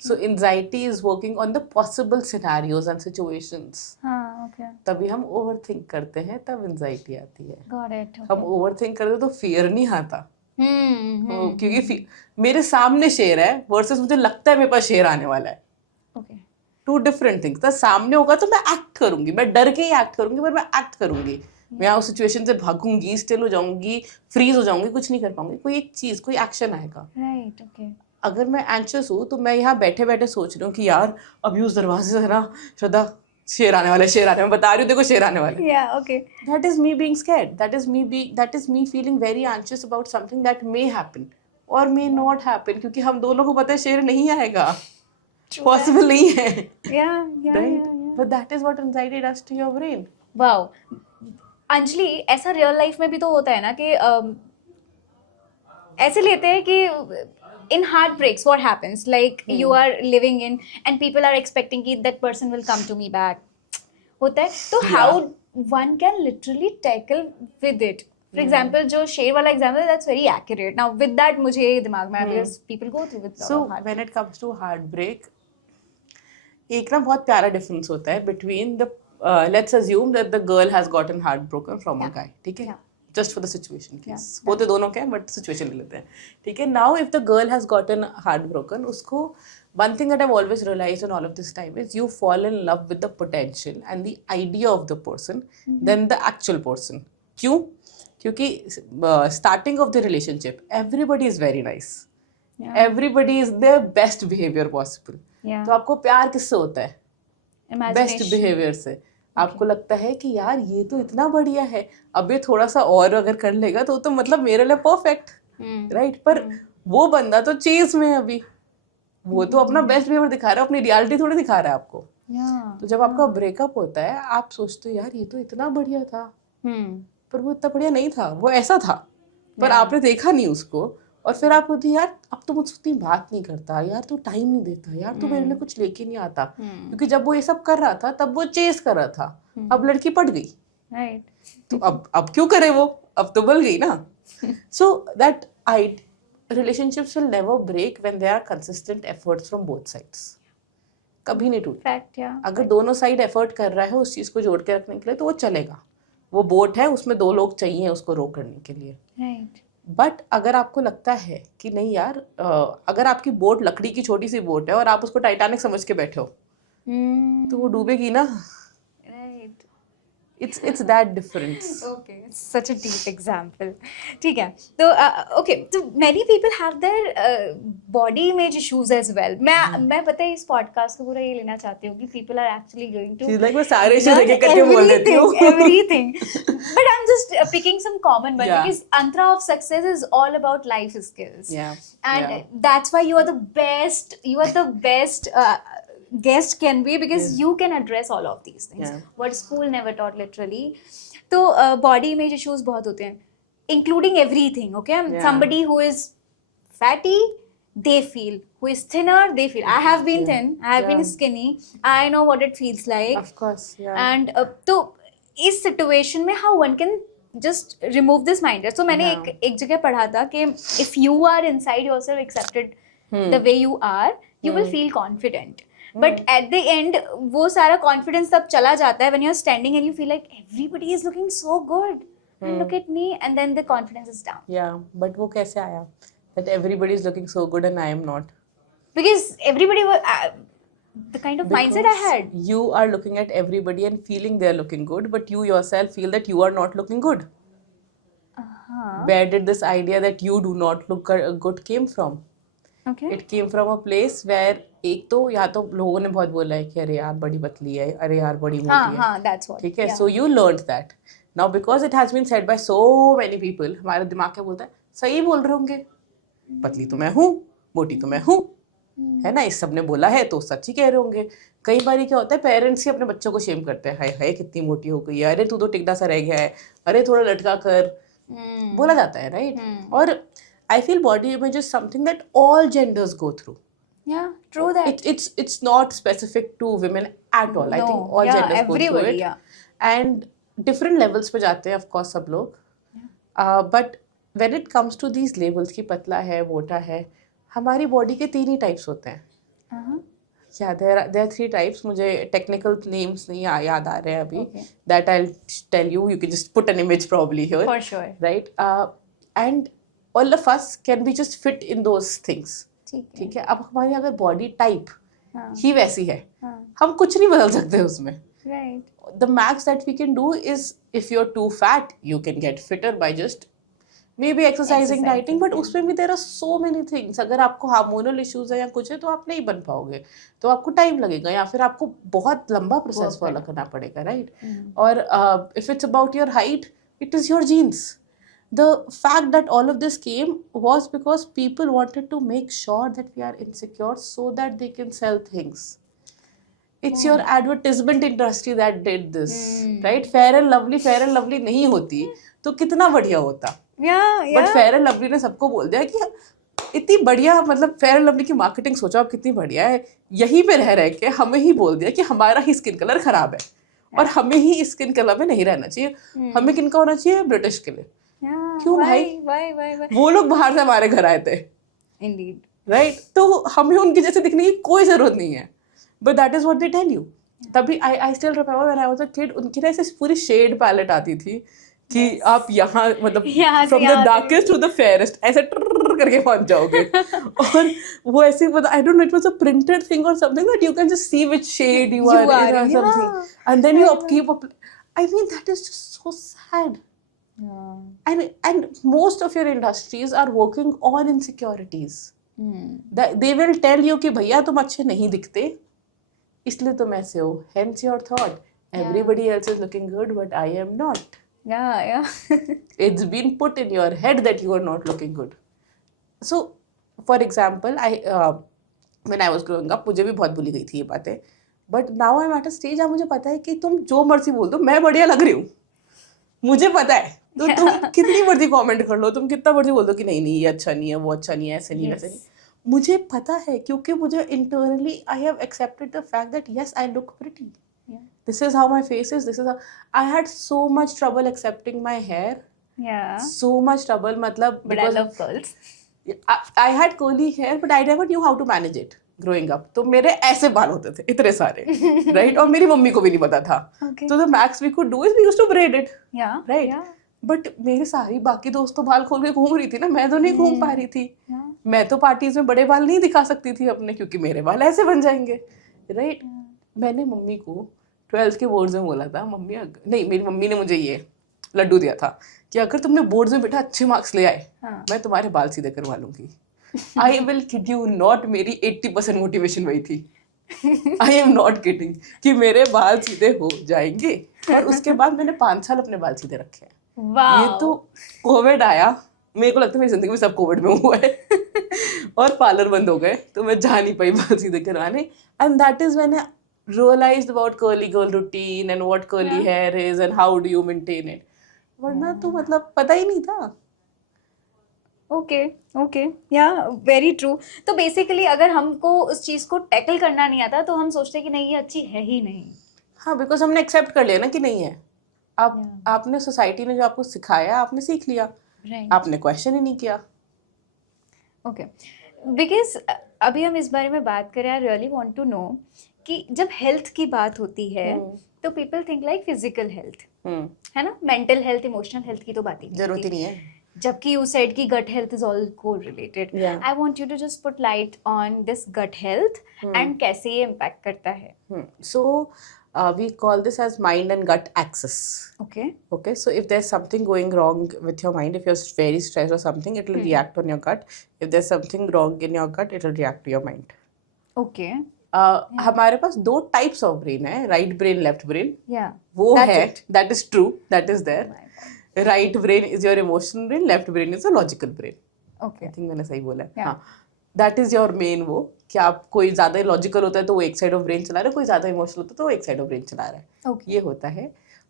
So anxiety is working on the possible scenarios and situations. हाँ, okay. तभी हम overthink करते हैं, तब anxiety आती है. Got it. Okay. हम overthink करते तो fear नहीं आता. Hmm. क्योंकि मेरे सामने शेर है versus मुझे लगता है मेरे पास शेर आने वाला है. Okay. Two different things. तो सामने होगा तो मैं एक्ट करूंगी, मैं डर के ही एक्ट करूंगी, पर मैं एक्ट करूंगी. मैं उस सिचुएशन से भागूंगी, स्टिल हो जाऊंगी, फ्रीज हो जाऊंगी, कुछ नहीं कर पाऊंगी. कोई एक चीज, कोई एक्शन आएगा. Right. Okay. अगर मैं एंशियस हूँ तो मैं यहाँ बैठे बैठे सोच रही हूँ कि यार अभी उस दरवाजे से ना श्रद्धा शेर आने वाला है, शेर आने वाला है. मैं बता रही हूँ देखो शेर आने वाला है. Yeah. Okay. That is me being scared. That is me feeling very anxious about something that may happen or may not happen. क्योंकि हम दोनों को पता है शेर नहीं आएगा, पॉसिबल नहीं है. Yeah. Yeah. Right? Yeah. Yeah. But that is what anxiety does to your brain. Wow. Anjali, ऐसा रियल लाइफ में भी तो होता है ना कि ऐसे लेते हैं कि in heartbreaks what happens, like you are living in and people are expecting कि that person will come to me back, होता है. तो how one can literally tackle with it. For example, जो शेर वाला example, that's very accurate. Now with that मुझे दिमाग में आया because people go through with So when it comes to heartbreak, एक ना बहुत प्यारा डिफरेंस होता है between the let's assume that the girl has gotten heartbroken from a guy. ठीक है? Just for the situation case. होते दोनों के हैं but situation ले लेते हैं. ठीक है? Now if the girl has gotten heartbroken, उसको one thing that I've always realized in all of this time is you fall in love with the potential and the idea of the person than the actual person. क्यों? क्योंकि starting of the relationship, everybody is very nice. Everybody is their best behavior possible. Yeah. तो आपको प्यार किससे होता है? Best Imagination. Behaviour से. आपको लगता है कि यार ये तो इतना बढ़िया है, अब ये थोड़ा सा और अगर कर लेगा तो मतलब मेरे लिए परफेक्ट, राइट? पर वो बंदा तो चेज में है अभी, वो तो अपना बेस्ट बिहेवियर दिखा रहा है, अपनी रियलिटी थोड़ी दिखा रहा है आपको. Yeah. तो जब आपका ब्रेकअप होता है आप सोचते हो यार ये तो इतना बढ़िया था, पर वो इतना बढ़िया नहीं था, वो ऐसा था, पर आपने देखा नहीं उसको. और फिर आप होती यार अब तो मुझसे उतनी बात नहीं करता, यार तू टाइम नहीं देता, यार तू मेरे लिए कुछ लेके नहीं आता. क्योंकि जब वो ये सब कर रहा था तब वो चेस कर रहा था. अब लड़की पट गई, Right. तो अब क्यों करे वो, अब तो बल गई ना. So that relationships will never break when there are consistent efforts from both sides. कभी नहीं टूटता. Fact. Yeah. अगर दोनों साइड एफर्ट कर रहा है उस चीज को जोड़ के रखने के लिए तो वो चलेगा. वो बोट है, उसमें दो लोग चाहिए उसको रो करने के लिए. Right. बट अगर आपको लगता है कि नहीं यार अगर आपकी बोट लकड़ी की छोटी सी बोट है और आप उसको टाइटैनिक समझ के बैठे हो तो वो डूबेगी ना. Right. It's that difference. Okay, it's such a deep example. ठीक है. तो okay, so many people have their body image issues as well. मैं पता है इस podcast को पूरा ये लेना चाहती हूँ कि people are actually going to She's like मैं सारे issues एक एक करके बोल देती हूँ. everything. But I'm just picking some common ones Yeah. because Antra of Success is all about life skills. Yeah. And Yeah. that's why you are the best. You are the best. Guest can be because you can address all of these things. Yeah. What school never taught literally. तो body image issues बहुत होते हैं, including everything. Okay, Yeah. somebody who is fatty, they feel. Who is thinner, they feel. I have been thin. I have been Yeah. skinny. I know what it feels like. Of course. Yeah. And तो इस situation में how one can just remove this mindset. So मैंने Yeah. एक जगह पढ़ा था कि if you are inside yourself accepted the way you are, you will feel confident. But at the end वो सारा confidence तब चला जाता है when you're standing and you feel like everybody is looking so good and look at me, and then the confidence is down. Yeah. But वो कैसे आया? That everybody is looking so good and I am not. Because everybody was the kind of mindset I had. You are looking at everybody and feeling they're looking good, but you yourself feel that you are not looking good. Where did this idea that you do not look good came from? Okay. It came from a place where एक तो या तो लोगों ने बहुत बोला है कि अरे यार बड़ी पतली है, अरे यार बड़ी मोटी है, that's what. ठीक है. Yeah. So you learned that. Now because it has been said by so many people, हमारा दिमाग क्या बोलता है, सही बोल रहे होंगे, पतली तो मैं हूँ, मोटी तो मैं हूँ, है ना, इस सब ने बोला है तो सच ही कह रहे होंगे. कई बार क्या होता है, पेरेंट्स ही अपने बच्चों को शेम करते हैं, हाय हाय कितनी मोटी हो गई है, अरे तू तो टिकटा सा रह गया है, अरे थोड़ा लटका कर, बोला जाता है, राइट. और I feel body image is something that all genders go through. Yeah, true that. It's not specific to women at all. I No, think all yeah, genders go through everybody, it. yeah. And different levels पे जाते हैं of course सब लोग. But when it comes to these labels कि पतला है, मोटा है, हमारी body के 3 ही types होते हैं. Yeah, there are 3 types. मुझे technical names नहीं याद आ रहे हैं अभी. Okay. That I'll tell you. You can just put an image probably here. For sure. Right. And all of us can be just fit in those things. ठीक है. अब हमारी अगर body type ही वैसी है, हम कुछ नहीं बदल सकते उसमें. Right. The max that we can do is if you're too fat, you can get fitter by just maybe exercising, dieting. But उसमें भी there are so many things. अगर आपको हार्मोनल इश्यूज है या कुछ है तो आप नहीं बन पाओगे, तो आपको टाइम लगेगा या फिर आपको बहुत लंबा प्रोसेस फॉलो करना पड़ेगा, राइट. और if it's about your height, it is your genes. The fact that all of this came was because people wanted to make sure that we are insecure so that they can sell things. It's your advertisement industry that did this, right? Fair and Lovely नहीं होती तो कितना बढ़िया होता. Yeah. But Fair and Lovely ने सबको बोल दिया कि इतनी बढ़िया, मतलब Fair and Lovely की मार्केटिंग सोचो आप कितनी बढ़िया है. यहीं पे रह के हमें ही बोल दिया कि हमारा ही स्किन कलर खराब है और हमें ही इस स्किन कलर में नहीं रहना चाहिए. हमें किन का होना चाहिए? ब्रिटिश के लिए. क्यों भाई? Why? वो लोग बाहर से हमारे घर आए थे. Indeed. राइट. तो हमें उनके जैसे दिखने की कोई जरूरत नहीं है. But that is what they tell you. तभी I still remember when I was a kid, उनकी ना ऐसे पूरी शेड पैलेट आती थी कि आप यहाँ मतलब from the darkest to the fairest ऐसे ट्रर करके पहुंच जाओगे. और वो ऐसे मतलब I don't know, it was a printed thing और something that you can just see which shade you are in or something, and then you keep up. I mean that is just so sad. And most of your industries are working on insecurities. They will tell you कि भैया तुम अच्छे नहीं दिखते इसलिए तुम ऐसे हो. Hence your thought. Everybody else is looking good but I am not. Yeah. It's been put in your head that you are not looking good. So for example, when I was growing up मुझे भी बहुत बुली गई थी ये बातें. But now I'm at a stage जहाँ मुझे पता है कि तुम जो मर्जी बोल दो मैं बढ़िया लग रही हूँ, मुझे पता है. तो तुम कितनी मर्जी कमेंट कर लो, तुम कितना मर्जी बोल दो कि नहीं ये अच्छा नहीं है, वो अच्छा नहीं है, ऐसे नहीं वैसे नहीं, मुझे पता है क्योंकि मुझे internally I have accepted the fact that yes I look pretty. This is how my face is. This is how I had so much trouble accepting my hair. Yeah. So much trouble, मतलब. But I love curls. I had curly hair, but I never knew how to manage it growing up. तो मेरे ऐसे बाल होते थे इतने सारे, right? और मेरी मम्मी को भी नहीं पता था. Okay. So the max we could do is we used to braid it. Yeah. Right. Yeah. But मेरे सारी बाकी दोस्त तो बाल खोल के घूम रही थी ना, मैं तो नहीं घूम पा रही थी. मैं तो पार्टीज में बड़े बाल नहीं दिखा सकती थी अपने, क्योंकि मेरे बाल ऐसे बन जाएंगे, राइट. मैंने मम्मी को 12th के बोर्ड्स में बोला था, मम्मी नहीं, मेरी मम्मी ने मुझे ये लड्डू दिया था कि अगर तुमने बोर्ड्स में बेटा अच्छे मार्क्स ले आए मैं तुम्हारे बाल सीधे करवा लूंगी. I will kid you not, मेरी 80% मोटिवेशन वही थी. आई एम नॉट किडिंग कि मेरे बाल सीधे हो जाएंगे. और उसके बाद मैंने 5 साल अपने बाल सीधे रखे हैं. ये तो कोविड आया, मेरे को लगता है मेरी जिंदगी में सब कोविड में हुआ है और पार्लर बंद हो गए तो मैं जा नहीं पाई बाल सीधे करवाने. And that is when I realized about curly girl routine and what curly hair is and how do you maintain it. वरना तो मतलब पता ही नहीं था. Okay. Yeah, very true. तो basically अगर हमको उस चीज़ को टैकल करना नहीं आता तो हम सोचते हैं कि नहीं ये अच्छी है ही नहीं. हाँ, बिकॉज हमने एक्सेप्ट कर लिया ना कि नहीं है. आपने सोसाइटी ने जो आपको सिखाया आपने सीख लिया, आपने क्वेश्चन ही नहीं किया. ओके, बिकॉज अभी हम इस बारे में बात करें, I really want to know कि जब हेल्थ की बात होती है तो people think like physical health, है ना, मेंटल हेल्थ, इमोशनल हेल्थ की तो बात ही जरूरत ही नहीं है. Jabki you said ki gut health is all correlated. Yeah. I want you to just put light on this gut health and kaise ye impact karta hai. So we call this as mind and gut axis. Okay. Okay, so if there's something going wrong with your mind, if you're very stressed or something, it will react on your gut. If there's something wrong in your gut, it will react to your mind. Okay. हमारे पास दो types of brain है, right brain, left brain. Yeah. वो That's है, it. That is true, that is there. Right brain is your emotional brain, left brain is a logical brain. Okay. I think मैंने सही बोला है. Yeah. हाँ, that is your main. वो कि आप कोई ज्यादा लॉजिकल होता है तो वो एक साइड ऑफ ब्रेन चला रहा है, कोई ज्यादा इमोशनल होता है तो वो एक साइड ऑफ ब्रेन चला रहा है. Okay. ये होता है.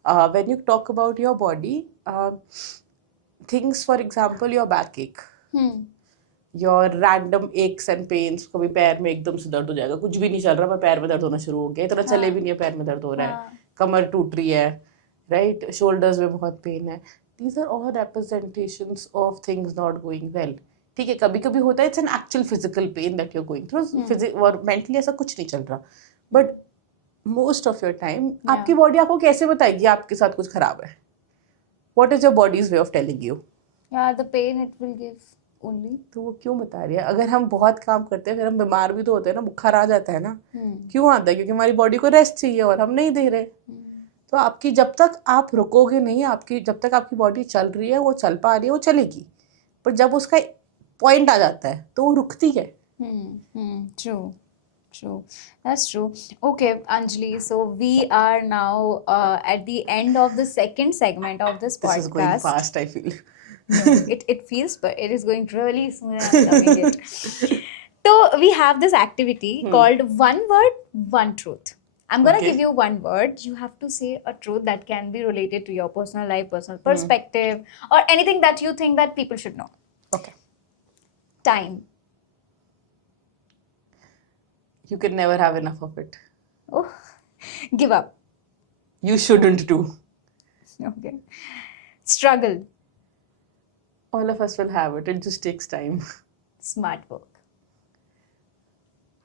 When you talk about your body, things for example your back ache, your random aches and pains. कभी पैर में एकदम से दर्द हो जाएगा, कुछ भी नहीं चल रहा पर पैर में दर्द होना शुरू हो गया, इतना चले भी नहीं है पैर में दर्द हो रहा है, कमर टूट रही है, राइट, शोल्डर्स में बहुत पेन है. These are all representations of things not going well. ठीक है, कभी कभी होता है it's an actual physical pain that you are going through, और मेंटली ऐसा कुछ नहीं चल रहा. But most of your time आपकी बॉडी आपको कैसे बताएगी आपके साथ कुछ खराब है? What is your body's way of telling you? Yeah, the pain it will give only. तो वो क्यों बता रही है? अगर हम बहुत काम करते हैं फिर हम बीमार भी तो होते हैं ना, बुखार आ जाता है ना. क्यों आता है? क्योंकि हमारी बॉडी को रेस्ट चाहिए और हम नहीं दे रहे. तो आपकी जब तक आप रुकोगे नहीं, आपकी जब तक आपकी बॉडी चल रही है, वो चल पा रही है, वो चलेगी. पर जब उसका पॉइंट आ जाता है तो वो रुकती है. True. True. That's true. Okay, Anjali. So we are now at the end of the second segment of this This is going podcast. fast, I feel. No, it feels, but it is going really smooth. I'm loving it. So we have this activity called one word, one truth. I'm gonna Okay. give you one word. You have to say a truth that can be related to your personal life, personal perspective, or anything that you think that people should know. Okay. Time. You can never have enough of it. Oh, give up. You shouldn't do. Okay. Struggle. All of us will have it. It just takes time. Smart work.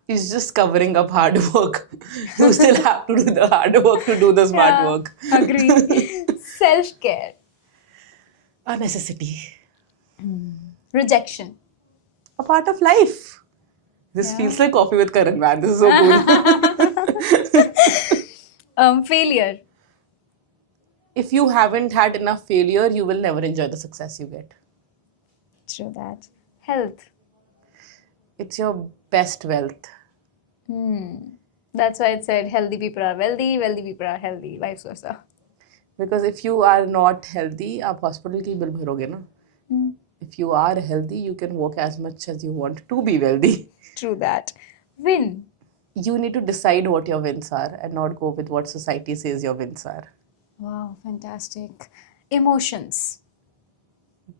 It's just covering up hard work. You still have to do the hard work to do the smart Yeah, work. Agree. Self-care. A necessity. Rejection. A part of life. This feels like coffee with Karan, man. This is so cool. Failure. If you haven't had enough failure, you will never enjoy the success you get. True that. Health. It's your best wealth. That's why it said healthy people are wealthy, wealthy people are healthy, vice versa. Because if you are not healthy, आप hospital की bill भरोगे ना. If you are healthy, you can work as much as you want to be wealthy. True that. Win. You need to decide what your wins are and not go with what society says your wins are. Wow, fantastic. Emotions.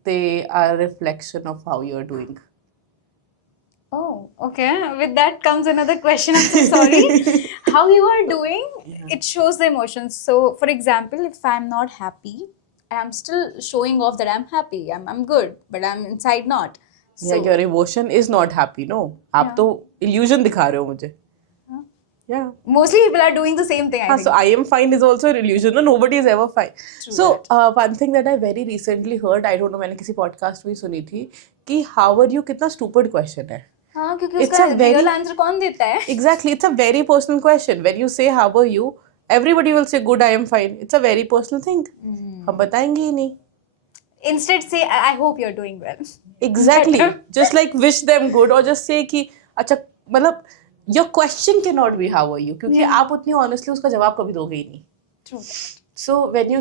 They are a reflection of how you're doing. Oh, okay. With that comes another question. I'm so sorry. How you are doing, it shows the emotions. So, for example, if I'm not happy, I'm still showing off that I'm happy. I'm good, but I'm inside not. So, Yeah, your emotion is not happy, no? आप तो illusion दिखा रहे हो मुझे. Yeah. mostly people are doing the same thing, I think. So I am fine is also an illusion. No, nobody is ever fine. True So one thing that I very recently heard, I don't know, मैंने किसी podcast में सुनी थी कि how are you कितना stupid question है. हाँ, क्योंकि It's उसका a very- real answer कौन देता है? Exactly, it's a very personal question. When you say how are you, everybody will say good, I am fine. It's a very personal thing. हम बताएंगे ही नहीं. Instead say, I hope you're doing well. Exactly. Just like wish them good or just say कि अच्छा मतलब your question cannot be how are you क्योंकि आप उतनी honestly उसका जवाब कभी दोगे ही नहीं. True. So when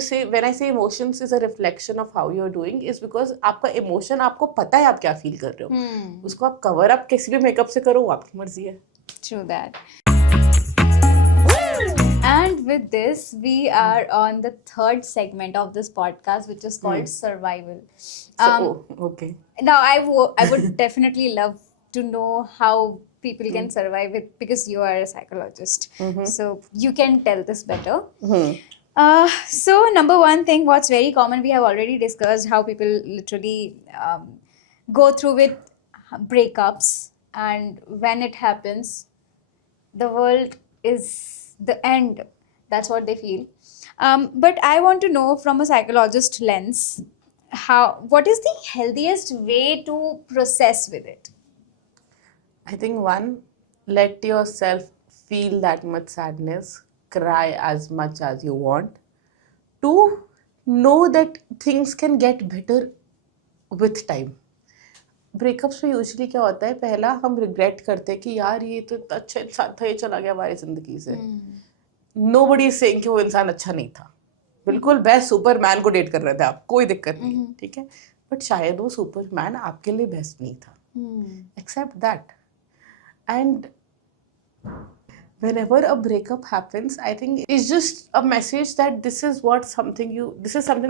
I say emotions is a reflection of how you're doing is because आपका emotion आपको पता है आप क्या feel कर रहे हो. उसको आप cover up किसी भी makeup से करो वो आपकी मर्जी है. True that. And with this, we are on the third segment of this podcast, which is called survival. Okay. Now, I would definitely love to know how people can survive it because you are a psychologist. So you can tell this better. So number one thing, what's very common, we have already discussed how people literally go through with breakups, and when it happens, the world is the end. That's what they feel. But I want to know from a psychologist lens, what is the healthiest way to process with it? I think one, let yourself feel that much sadness, cry as much as you want. Two, know that things can get better with time. Breakups में usually क्या होता है, पहला हम regret करते हैं कि यार ये तो इतना अच्छा इंसान था, ये चला गया हमारी जिंदगी से. नोबडी इज सेइंग कि वो इंसान अच्छा नहीं था. बिल्कुल बेस्ट सुपरमैन को डेट कर रहे थे आप, कोई दिक्कत नहीं, ठीक है, बट शायद वो सुपरमैन आपके लिए बेस्ट नहीं था. Except that. And whenever a breakup happens, I think it's just a message that this is something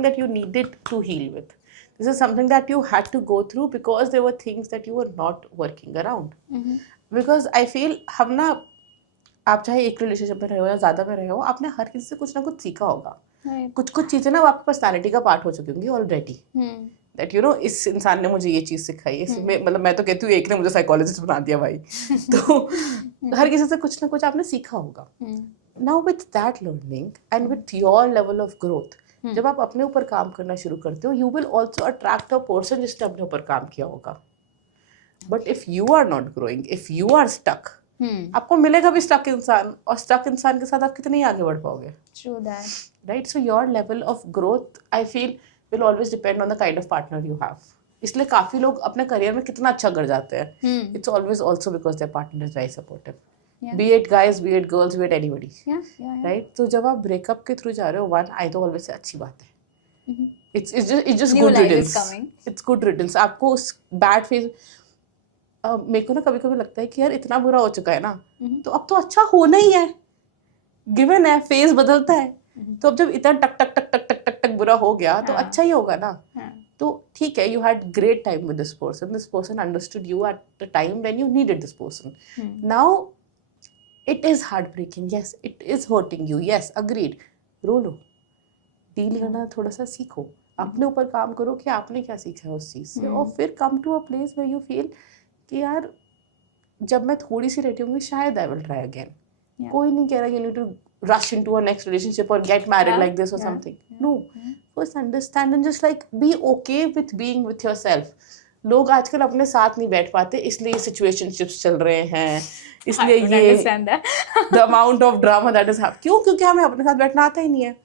that you needed to heal with. This is something that you had to go through because there were things that you were not working around. Because I feel हम ना, आप चाहे एक relationship में रहे हो या ज़्यादा में रहे हो, आपने हर किसी से कुछ ना कुछ सीखा होगा. कुछ चीज़ें ना आपकी पर्सनैलिटी का पार्ट हो चुकी होंगी ऑलरेडी. दैट यू नो, इस इंसान ने मुझे ये चीज़ सिखाई, इसमें मतलब मैं तो कहती हूँ एक ने मुझे साइकोलॉजिस्ट बना दिया भाई. तो हर किसी से कुछ ना कुछ आपने सीखा होगा. Now with that learning and with your level of growth, जब आप अपने ऊपर काम करना शुरू करते हो, you will also attract a person जिसने अपने ऊपर काम किया होगा. But if you are not growing, if you are stuck, आपको मिलेगा भी स्टक इंसान, और स्टक इंसान के साथ आप कितने ही आगे बढ़ पाओगे. True that. Right. So your level of growth I feel will always depend on the kind of partner you have. इसलिए काफी लोग अपने करियर में कितना अच्छा कर जाते हैं. It's always also because their partner is very supportive. Yeah. Be it guys, be it girls, be it anybody. Yeah. Right? तो जब आप ब्रेकअप के थ्रू जा रहे हो, one, I तो always से अच्छी बात है. It's just New good life riddance. is coming. It's good riddance. आपको उस बैड फेज, मेरे को ना कभी कभी लगता है कि यार इतना बुरा हो चुका है ना, तो अब तो अच्छा होना ही है. गिवन है, फेज बदलता है. तो अब जब इतना टक टक टक टक टक टक टक बुरा हो गया तो अच्छा ही होगा ना. तो ठीक है, you had great time with this person understood you at the time when you needed this person. Now it is heartbreaking, yes, it is hurting you, yes, agreed. रो लो, डील करना थोड़ा सा सीखो, अपने ऊपर काम करो कि आपने क्या सीखा है उस चीज़ से, और फिर come to a place where you feel कि यार जब मैं थोड़ी सी रेडी होंगी शायद I will try again. कोई नहीं कह रहा you need to rush into a next relationship or get married like this or something. No. First understand and just like be okay with being with yourself. लोग आजकल अपने साथ नहीं बैठ पाते, इसलिए situationships चल रहे हैं, इसलिए ये the amount of drama that is happening. क्यों? क्योंकि हमें अपने साथ बैठना आता ही नहीं है.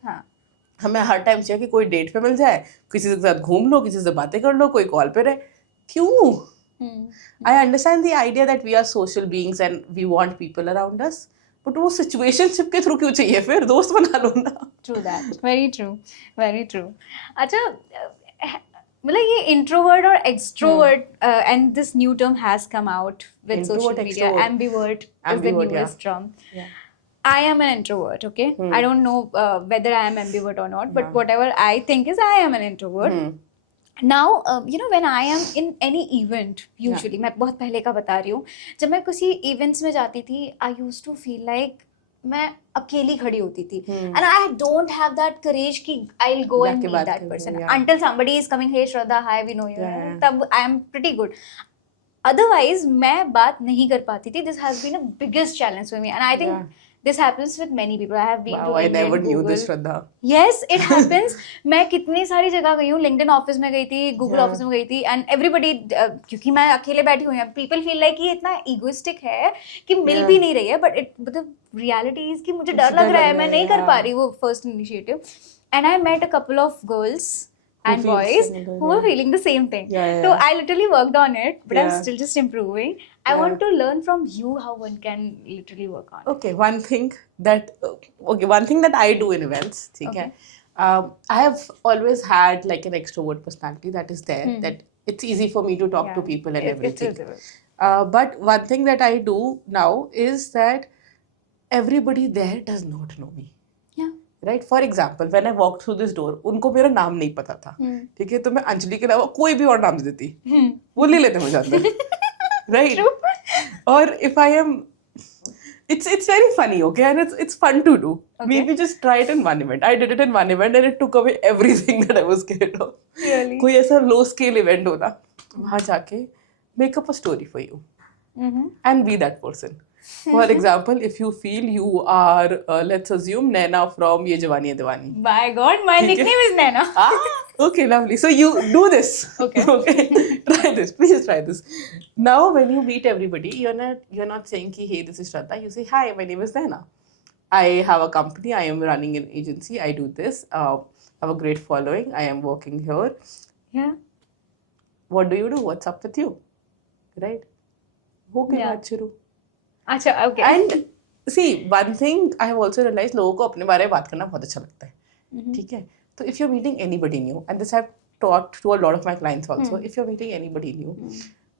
हमें हर टाइम चाहिए कि कोई डेट पे मिल जाए, किसी के साथ घूम लो, किसी से बातें कर लो, कोई कॉल पे रहे. क्यों? I understand the idea that we are social beings and we want people around us. But वो सिचुएशनशिप के थ्रू क्यों चाहिए, फिर दोस्त बना लो ना. True that, very true, very true. अच्छा, मतलब ये इंट्रोवर्ट और extrovert, and this new term has come out with social media, ambivert is the newest term. I am an introvert, okay? I don't know whether I am ambivert or not, but whatever I think is I am an introvert. Now, you know, when I am in any event, usually, मैं बहुत पहले का बता रही हूँ, जब मैं किसी events में जाती थी, I used to feel like मैं अकेली खड़ी होती थी, and I don't have that courage कि I'll go and meet that person until somebody is coming, hey Shraddha, hi, we know you. तब I am pretty good. Otherwise, मैं बात नहीं कर पाती थी. This has been a biggest challenge for me, and I think this happens with many people. I have been to I never knew Google. this, Shraddha. Yes, it happens. मैं कितनी सारी जगह गई हूँ, LinkedIn ऑफिस में गई थी, Google office में गई थी, and everybody, क्योंकि मैं अकेले बैठी हुई हूँ, people feel like कि इतना egoistic है कि मिल भी नहीं रही है, but the reality is कि मुझे डर लग रहा है, मैं नहीं कर पा रही वो first initiative. And I met a couple of girls and boys who were feeling the same thing. So I literally worked on it, but I'm still just improving. I want to learn from you how one can literally work on it. Okay, one thing that I do in events, ठीक है, I have always had like an extrovert personality that is there, that it's easy for me to talk to people and everything. But one thing that I do now is that everybody there does not know me. Right. For example when I walk through this door, उनको मेरा नाम नहीं पता था, ठीक है, तो मैं अंजलि के अलावा कोई भी और नाम दे देती, वो ले लेते मुझे अंदर. राइट. और if I am, it's very funny, okay, and it's fun to do. Maybe just try it in one event. I did it in one event and it took away everything that I was scared of. Really? कोई ऐसा low scale event हो ना, वहाँ जाके make up a story for you and be that person. For example, if you feel you are, let's assume Naina from Ye Jawani Hai Diwani. By God, my nickname is Naina. Okay, lovely. So you do this. Okay. Okay. Try this. Please try this. Now, when you meet everybody, you're not saying ki, hey, this is Shraddha. You say, hi, my name is Naina. I have a company. I am running an agency. I do this. I have a great following. I am working here. Yeah. What do you do? What's up with you? Right? हो गई Yeah. बात शुरू. अच्छा, okay. And see, one thing I have also realized, लोगों को अपने बारे में बात करना बहुत अच्छा लगता है. ठीक है. तो if you're meeting anybody new, and this I've taught to a lot of my clients also, if you're meeting anybody new,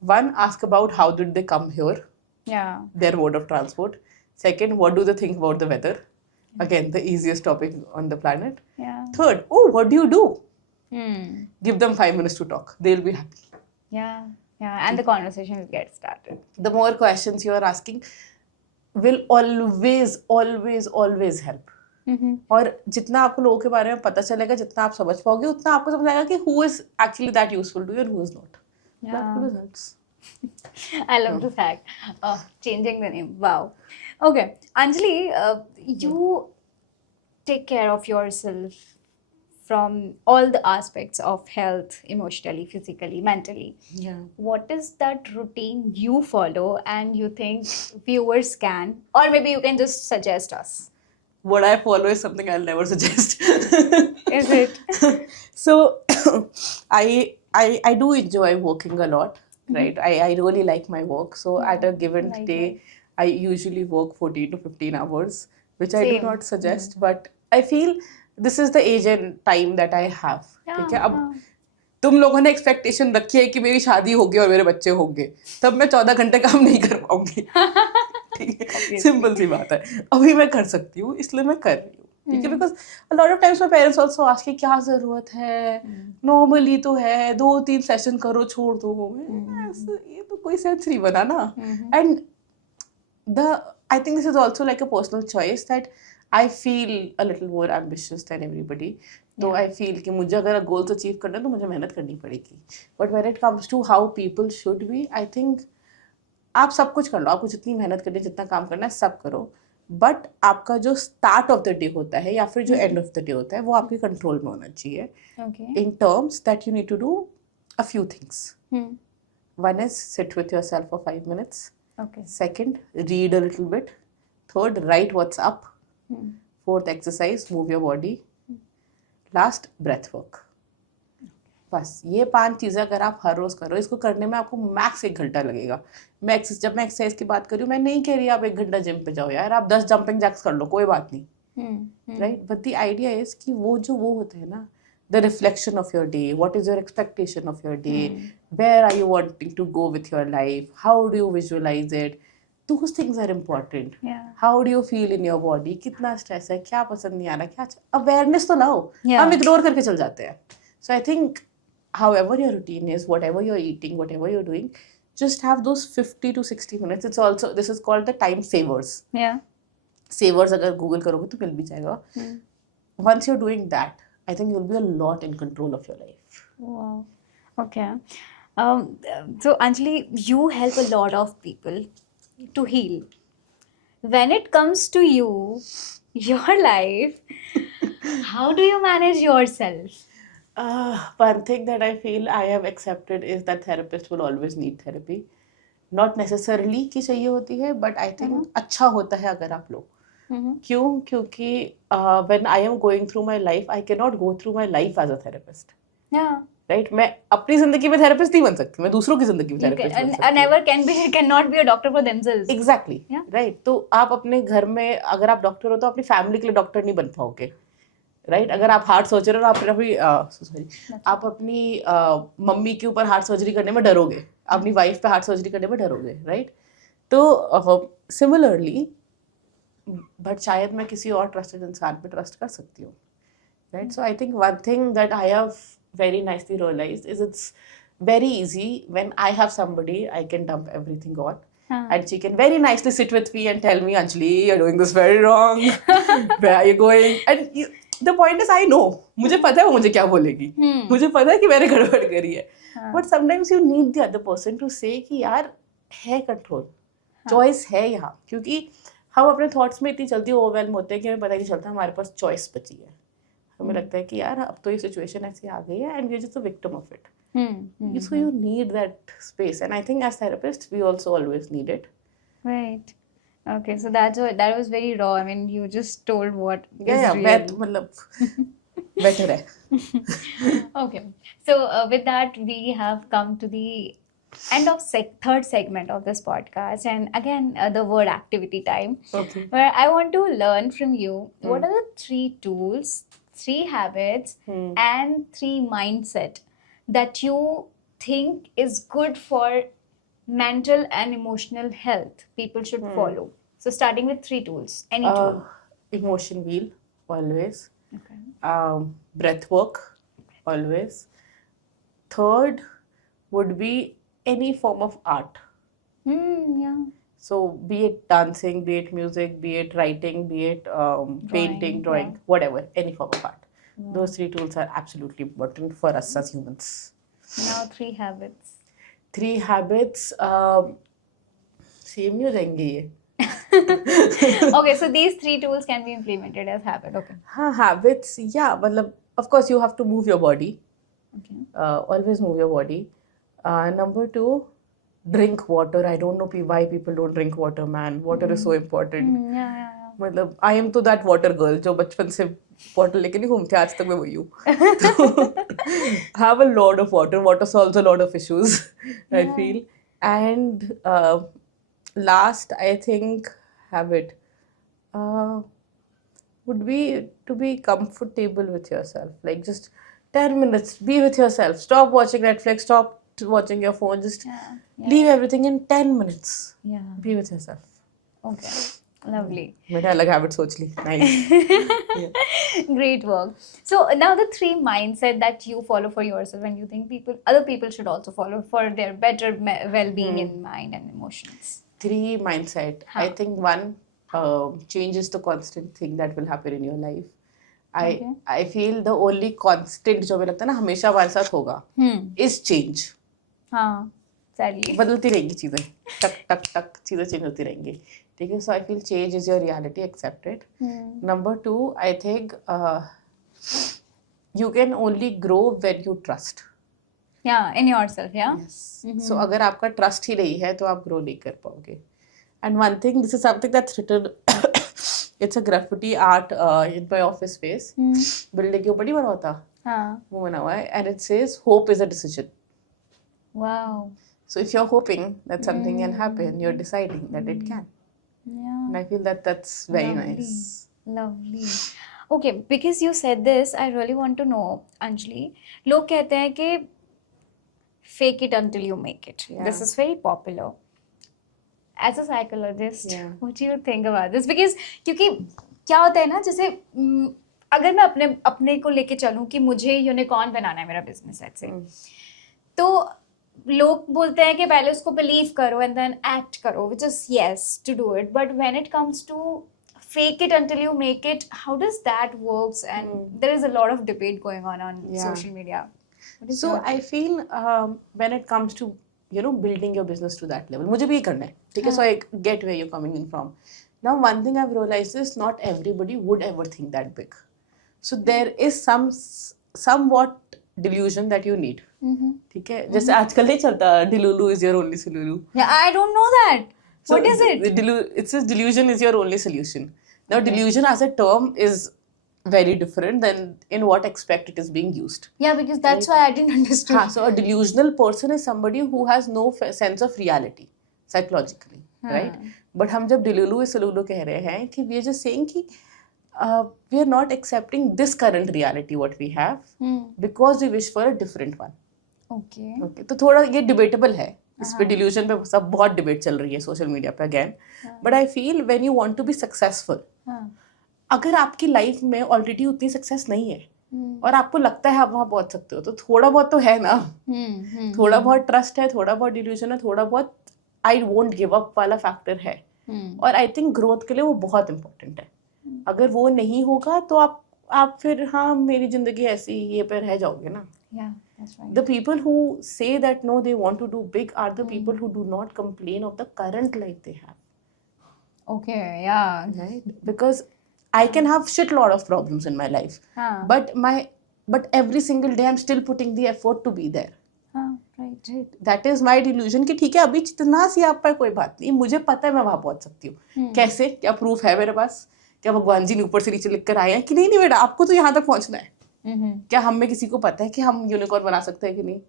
one, ask about how did they come here, Yeah. their mode of transport. Second, what do they think about the weather? Again, the easiest topic on the planet. Yeah. Third, oh, what do you do? Hmm. Give them 5 minutes to talk. They'll be happy. Yeah. Yeah. And the conversation will get started. The more questions you are asking will always, always, always help. और जितना आपको लोगों के बारे में पता चलेगा, जितना आप समझ पाओगे, उतना आपको समझ आएगा कि who is actually that useful to you and who is not. That Yeah. always helps. I love this hack. Changing the name. Wow. Okay. Anjali, you take care of yourself from all the aspects of health, emotionally, physically, mentally. Yeah. What is that routine you follow and you think viewers can, or maybe you can just suggest us? What I follow is something I'll never suggest. Is it? So I do enjoy working a lot, right? I really like my work. So at a given Likewise. day, I usually work 14 to 15 hours, which I do Same. not suggest, but I feel this is the age and time that I have. ठीक है, अब तुम लोगों ने expectation रखी है कि मेरी शादी होगी और मेरे बच्चे होंगे, तब मैं 14 घंटे काम नहीं कर पाऊंगी. ठीक है, सिंपल सी बात है. अभी मैं कर सकती हूँ, इसलिए मैं कर रही हूँ. ठीक है, because a lot of times my parents also ask कि क्या जरूरत है, नॉर्मली तो है, 2-3 सेशन करो छोड़ दो. ये तो कोई सेंस नहीं बना ना. And I think this is also like a personal choice that I feel a little more ambitious than everybody. तो I feel कि मुझे अगर goals achieve करना है तो मुझे मेहनत करनी पड़ेगी. But when it comes to how people should be, I think आप सब कुछ कर लो, आपको जितनी मेहनत करनी है, जितना काम करना है, सब करो. बट आपका जो स्टार्ट ऑफ द डे होता है या फिर जो एंड ऑफ द डे होता है, वो आपके कंट्रोल में होना चाहिए. Okay. In terms that you need to do a few things. One is sit with yourself for 5 minutes. Okay. Second, read a little bit. Third, write what's up. Fourth, exercise, move your body. Last, breath work. बस ये 5 चीज़ें अगर आप हर रोज़ करो, इसको करने में आपको मैक्स 1 घंटा लगेगा. जब मैं एक्सरसाइज की बात कर रही हूँ, मैं नहीं कह रही आप 1 घंटा जिम पे जाओ यार, आप 10 जंपिंग जैक्स कर लो, कोई बात नहीं. Right, but the idea is कि वो होते हैं ना, the reflection of your day, what is your expectation of your day, where are you wanting to go with your life, how do you visualize it, those things are important. Yeah. How do you feel in your body, कितना stress है, क्या पसंद नहीं आ रहा, क्या awareness तो लाओ. हम इग्नोर करके चल जाते हैं. So I think however your routine is, whatever you're eating, whatever you're doing, just have those 50 to 60 minutes. It's also, this is called the time savers. Yeah. Savers अगर गूगल करोगे तो मिल भी जाएगा. Once you're doing that, I think you'll be a lot in control of your life. Wow. Okay. So Anjali, you help a lot of people to heal. When it comes to you, your life, how do you manage yourself? One thing that I feel I have accepted is that therapists will always need therapy. Not necessarily कि चाहिए होती है, but I think अच्छा होता है अगर आप लोग. क्यों? क्योंकि when I am going through my life, I cannot go through my life as a therapist. Yeah. Right? मैं अपनी जिंदगी में थेरेपिस्ट नहीं बन सकती, मैं दूसरों की जिंदगी में थेरेपिस्ट बन सकती हूँ. Never cannot be a doctor for themselves. Exactly. Yeah. Right. तो आप अपने घर में अगर आप डॉक्टर हो तो अपनी फैमिली के लिए डॉक्टर नहीं बन पाओगे. राइट, अगर आप हार्ट सर्जरी और आप अपनी मम्मी के ऊपर हार्ट सर्जरी करने में डरोगे, अपनी वाइफ पे हार्ट सर्जरी करने में डरोगे. राइट, तो सिमिलरली बट शायद मैं किसी और ट्रस्टेड इंसान पे ट्रस्ट कर सकती हूँ. Right, so I think one thing that I have very nicely realized is it's very easy when I have somebody I can dump everything on. And she can very nicely sit with me and tell me, Anjali, you're doing this very wrong. Where are you going? And the point is, I know. मुझे पता है वो मुझे क्या बोलेगी. मुझे पता है कि मैंने गड़बड़ करी है. But sometimes you need the other person to say कि यार है कंट्रोल, चॉइस है यहाँ. क्योंकि हम अपने थॉट्स में इतनी जल्दी ओवरवेल्म होते हैं कि हमें पता नहीं चलता हमारे पास चॉइस बची है. हमें लगता है कि यार अब तो ये सिचुएशन ऐसी आ गई है and we are just a victim of it. Hmm. So you need that space, and I think as therapists we also always need it. Right. Okay, so that was very raw. I mean, you just told what is real. मतलब better है. Okay, so with that, we have come to the end of third segment of this podcast, and again, the word activity time, Okay. where I want to learn from you what are the 3 tools, 3 habits, and 3 mindset that you think is good for mental and emotional health people should follow. So starting with 3 tools, any tool. Emotion wheel always. Okay. Breath work always. Third would be any form of art. Yeah. So be it dancing, be it music, be it writing, be it painting, drawing, yeah. whatever, any form of art. Those 3 tools are absolutely important for us as humans. Now 3 habits. 3 habits, same नहीं हो जाएंगे ये. Okay, so these 3 tools can be implemented as habit. Okay. हाँ, habits, yeah, मतलब of course you have to move your body. Okay. Always move your body. Number 2, drink water. I don't know why people don't drink water, man. Water is so important. Yeah. मतलब I am to that water girl जो बचपन से bottle लेके नहीं घूमती, आज तक मैं वही हूँ. तो have a lot of water. Water solves a lot of issues, I feel. And last, I think, habit would be to be comfortable with yourself. Like just 10 minutes, be with yourself. Stop watching Netflix, stop watching your phone. Just leave everything in 10 minutes. Yeah. Be with yourself. Okay. Lovely. मैंने अलग habit सोच ली. Nice. Great work. So now the 3 mindset that you follow for yourself and you think other people should also follow for their better well-being in mind and emotions. 3 mindset. I think 1, change is the constant thing that will happen in your life. I feel the only constant जो मुझे लगता है ना हमेशा हमारे साथ होगा is change. हाँ, sadly. बदलती रहेंगी चीजें, टक टक टक चीजें चेंज होती रहेंगी. ठीक है, so I feel change is your reality, accept it. Number 2, I think you can only grow when you trust. Yeah, in yourself, yeah. Yes. So अगर आपका trust ही नहीं है तो आप grow नहीं कर पाओगे. And one thing, this is something that's written. It's a graffiti art in my office space. Building के ऊपर नहीं बना होता. हाँ. वो बना हुआ है and it says hope is a decision. Wow. So if you're hoping that something can happen, you're deciding that it can. Yeah. And I feel that that's very Lovely. nice. Lovely. Okay, because you said this, I really want to know, Anjali. लोग कहते हैं कि fake it until you make it. Yeah. This is very popular. As a psychologist, Yeah. what do you think about this? Because क्योंकि क्या होता है ना, जैसे अगर मैं अपने को लेके चलूँ कि मुझे यूनिकॉर्न बनाना है मेरा बिजनेस ऐसे, तो लोग बोलते हैं कि पहले उसको बिलीव करो एंड देन एक्ट करो, which is yes to do it, but when it comes to fake it until you make it, how does that works? And there is a lot of debate going on social media. So I feel when it comes to building your business to that level, मुझे भी ये करना है, ठीक है? So I get where you're coming in from. Now one thing I've realized is not everybody would ever think that big. So there is somewhat delusion that you need. ठीक है, जैसे आजकल नहीं चलता delulu is your only solution. Yeah, I don't know that. So what is it? It says delusion is your only solution. Now delusion as a term is very different than in what aspect it is being used. Yeah, because that's why I didn't understand. So a delusional person is somebody who has no sense of reality psychologically, right? But हम जब delulu is solution कह रहे हैं कि we are just saying कि we are not accepting this current reality what we have because we wish for a different one. Okay. तो थोड़ा ये debatable है. इस पे delusion पे सब बहुत debate चल रही है social media पे again. But I feel when you want to be successful, अगर आपकी लाइफ में ऑलरेडी उतनी सक्सेस नहीं है और आपको लगता है आप वहाँ पहुँच सकते हो, तो थोड़ा बहुत तो है ना. थोड़ा बहुत ट्रस्ट है, थोड़ा बहुत डिल्यूजन है, थोड़ा बहुत आई वोंट गिव अप वाला फैक्टर है. और आई थिंक ग्रोथ के लिए वो बहुत इंपॉर्टेंट है. अगर वो नहीं होगा तो आप फिर हाँ मेरी जिंदगी ऐसी ये पे रह जाओगे ना. The people who say that no they want to do big are the people who do not complain of the current life they have. Okay, yeah. Right? Because I can have shit lot of problems in my life, हाँ. but every single day I'm still putting the effort to be there. हाँ, right. That is my delusion कि ठीक है अभी जितना सी आप पर कोई बात नहीं, मुझे पता है मैं वहां पहुंच सकती हूँ. कैसे? क्या प्रूफ है मेरे पास? क्या भगवान जी ने ऊपर से नीचे लिख कर आए हैं कि नहीं बेटा आपको तो यहाँ तक पहुंचना है? क्या हम में किसी को पता है कि हम यूनिकॉर्न बना सकते हैं कि नहीं?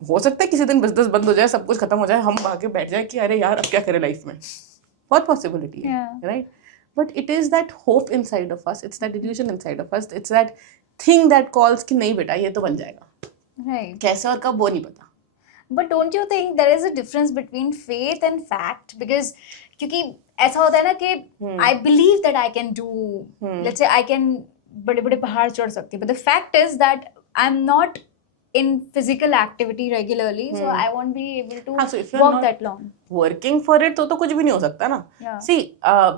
हो सकता है किसी दिन बिजनेस बंद हो जाए, सब कुछ खत्म हो जाए, हम आके बैठ जाए कि अरे यार अब क्या करें लाइफ में. बहुत पॉसिबिलिटी है, right? But it is that hope inside of us, it's that illusion inside of us, it's that thing that calls कि नहीं बेटा ये तो बन जाएगा. Right. कैसे और कब वो नहीं पता. But don't you think there is a difference between faith and fact? Because क्योंकि ऐसा होता है ना कि I believe that I can do, let's say I can बड़े बड़े पहाड़ चढ़ सकती हूँ, but the fact is that I'm not in physical activity regularly, so I won't be able to so if you're walk not that long. Working for it तो कुछ भी नहीं हो सकता ना. Yeah. See,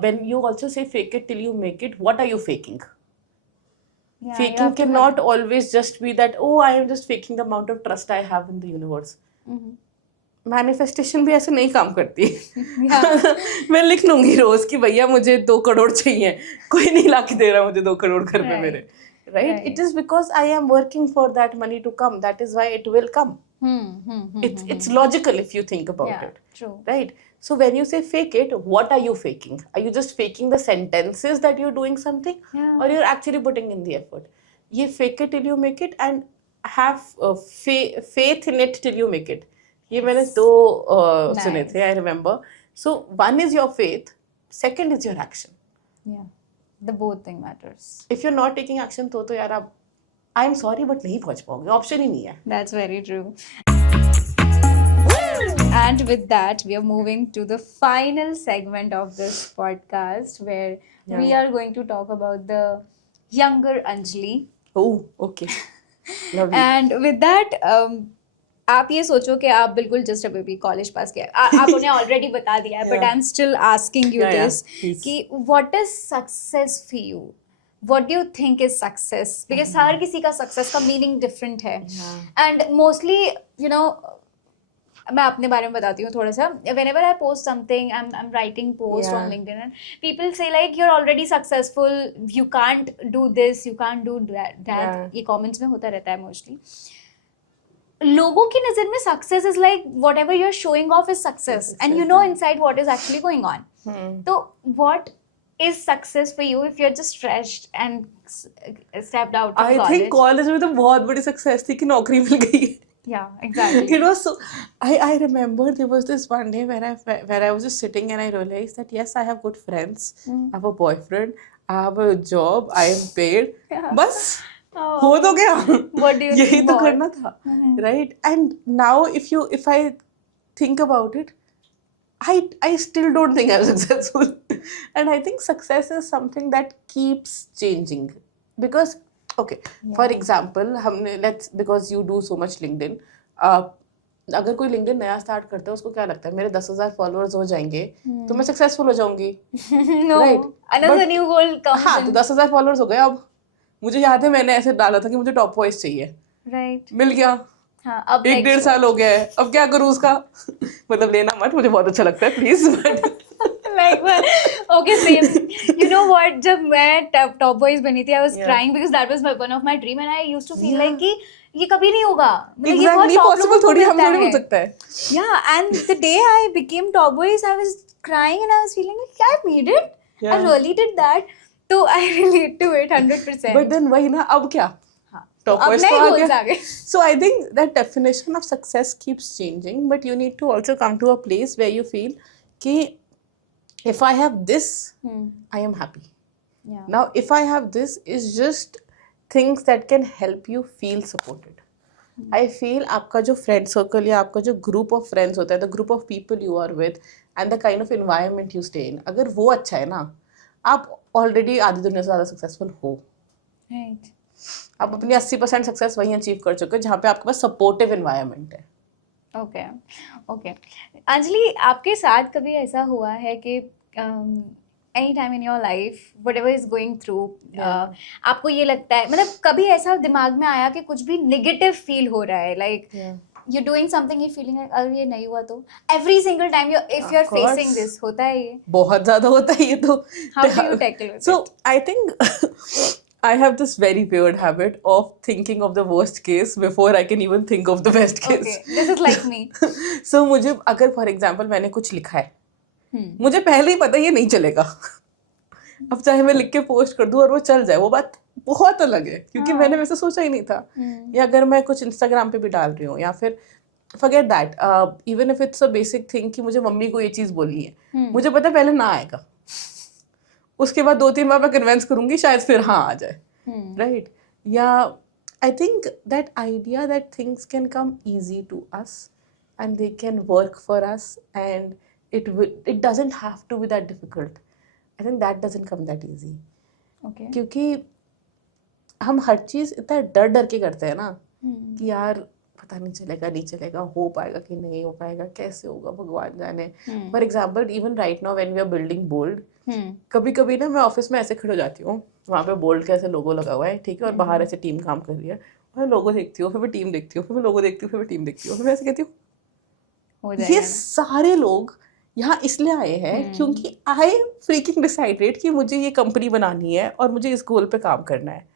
when you also say fake it till you make it, what are you faking? Yeah, you Faking have to cannot always just be that, oh, I am just faking the amount of trust I have in the universe. Manifestation भी ऐसे नहीं काम करती. मैं लिख लूंगी रोज कि भैया मुझे 2 करोड़ चाहिए, कोई नहीं ला के दे रहा मुझे 2 करोड़ घर में मेरे. Right? It is because I am working for that money to come. That is why it will come. It's logical if you think about it. True. Right? So when you say fake it, what are you faking? Are you just faking the sentences that you're doing something? Yeah. Or you're actually putting in the effort? You fake it till you make it and have faith in it till you make it. ये मैंने 2 सुने थे, I remember. So one is your faith, second is your action. Yeah. The both thing matters. If you're not taking action तो यार आप I am sorry but नहीं पहुंच पाओगे, ऑप्शन ही नहीं है. That's very true. And with that, we are moving to the final segment of this podcast where we are going to talk about the younger Anjali. Oh, okay. Lovely. And with that, आप ये सोचो कि आप बिल्कुल just अभी भी college pass किया, आप उन्हें ऑलरेडी बता दिया है, but I am still asking you this कि what is success for you, what do you think is success? Because हर किसी का सक्सेस का मीनिंग डिफरेंट है, एंड मोस्टली यू नो मैं अपने बारे में बताती हूँ थोड़ा सा. whenever I post something, I'm writing post on LinkedIn and people say like you're already successful, you can't do this, you can't do that. ये comments में होता रहता है mostly. लोगों की नजर में success is like whatever you are showing off is success, and you know inside what is actually going on. तो what is success for you if you are just fresh and stepped out of college? I think college में तो बहुत बड़ी success थी कि नौकरी मिल गई. Yeah, exactly. It was so. I remember there was this one day where I was just sitting and I realized that yes, I have good friends, I have a boyfriend, I have a job, I am paid. बस हो तो गया. What do you यही think तो more? करना था, right? And now if I think about it, I still don't think I'm successful. And I think success is something that keeps changing because okay, for example हमने because you do so much LinkedIn, अगर कोई LinkedIn नया start करता है उसको क्या लगता है मेरे 10,000 फॉलोअर्स हो जाएंगे तो मैं सक्सेसफुल हो जाऊंगी. No, right? another new goal comes. हाँ, तो 10,000 फॉलोअर्स हो गए. अब मुझे याद है मैंने ऐसे डाला था कि मुझे टॉप वॉइस चाहिए, Right. मिल गया. हाँ, अब 1-1.5 साल हो गया है, अब क्या करूँ उसका? मतलब लेना मत, मुझे बहुत अच्छा लगता है please. like okay, same. You know what, जब मैं top boys बनी थी I was crying because that was one of my dream and I used to feel like कि ये कभी नहीं होगा. मतलब ये बहुत पॉसिबल थोड़ी हम थोड़ी हो सकता है. Yeah, and the day I became top boys I was crying and I was feeling like I made it. I really did that. So I relate to it 100%. But then वही ना, अब क्या? Top boys तो आ गया. So I think that definition of success keeps changing, but you need to also come to a place where you feel कि if I have this, I am happy. Yeah. Now, if I have this, is just things that can help you feel supported. I feel आपका जो friend circle या आपका जो group of friends होता है, the group of people you are with, and the kind of environment you stay in, अगर वो अच्छा है ना, आप already आधी दुनिया से ज़्यादा successful हो. Right. आप अपनी 80% सक्सेस वहीं अचीव कर चुके हो जहाँ पे आपके पास सपोर्टिव एनवायरनमेंट है. Okay okay. अंजलि, आपके साथ कभी ऐसा हुआ है कि any time in your life whatever is going through आपको ये लगता है, मतलब कभी ऐसा दिमाग में आया कि कुछ भी नेगेटिव फील हो रहा है, like you're doing something, you're feeling like अरे ये नहीं हुआ तो every single time if you're Of course. facing this होता है ये. बहुत ज़्यादा होता है ये तो. How do you tackle with So it? I think I have this very weird habit of thinking of the worst case before I can even think of the best case. Okay, this is like me. So मुझे अगर for example मैंने कुछ लिखा है, मुझे पहले ही पता है ये नहीं चलेगा. अब चाहे मैं लिख के पोस्ट कर दूं और वो चल जाए, वो बात बहुत अलग है, क्योंकि मैंने वैसे सोचा ही नहीं था. या अगर मैं कुछ इंस्टाग्राम पे भी डाल रही हूँ, या फिर forget that, even if it's a basic thing कि मुझे मम्मी को ये चीज़ बोलनी है, मुझे पता है पहले ना आएगा, उसके बाद 2-3 बार मैं कन्विंस करूंगी, शायद फिर हाँ आ जाए. राइट? या I think that idea that things can come easy to us and they can work for us and it doesn't have to be that difficult. I think that doesn't come that easy. Okay. क्योंकि हम हर चीज़ इतना डर डर के करते हैं ना कि यार पता नहीं चलेगा, हो पाएगा कि नहीं हो पाएगा, कैसे होगा भगवान जाने. For example even right now when we are building bold, कभी कभी ना मैं ऑफिस में ऐसे खड़े हो जाती हूँ, वहाँ पे बोल्ड का ऐसे लोगो लगा हुआ है, ठीक है, और बाहर ऐसे टीम काम कर रही है, मैं लोगो देखती हूँ, फिर मैं टीम देखती हूँ, फिर मैं लोगो देखती हूँ, फिर मैं टीम देखती हूँ, फिर मैं ऐसे कहती हूँ ये सारे लोग यहाँ इसलिए आए हैं क्योंकि आई फ्रीकिंग डिसाइडेड कि मुझे ये कंपनी बनानी है और मुझे इस गोल पे काम करना है.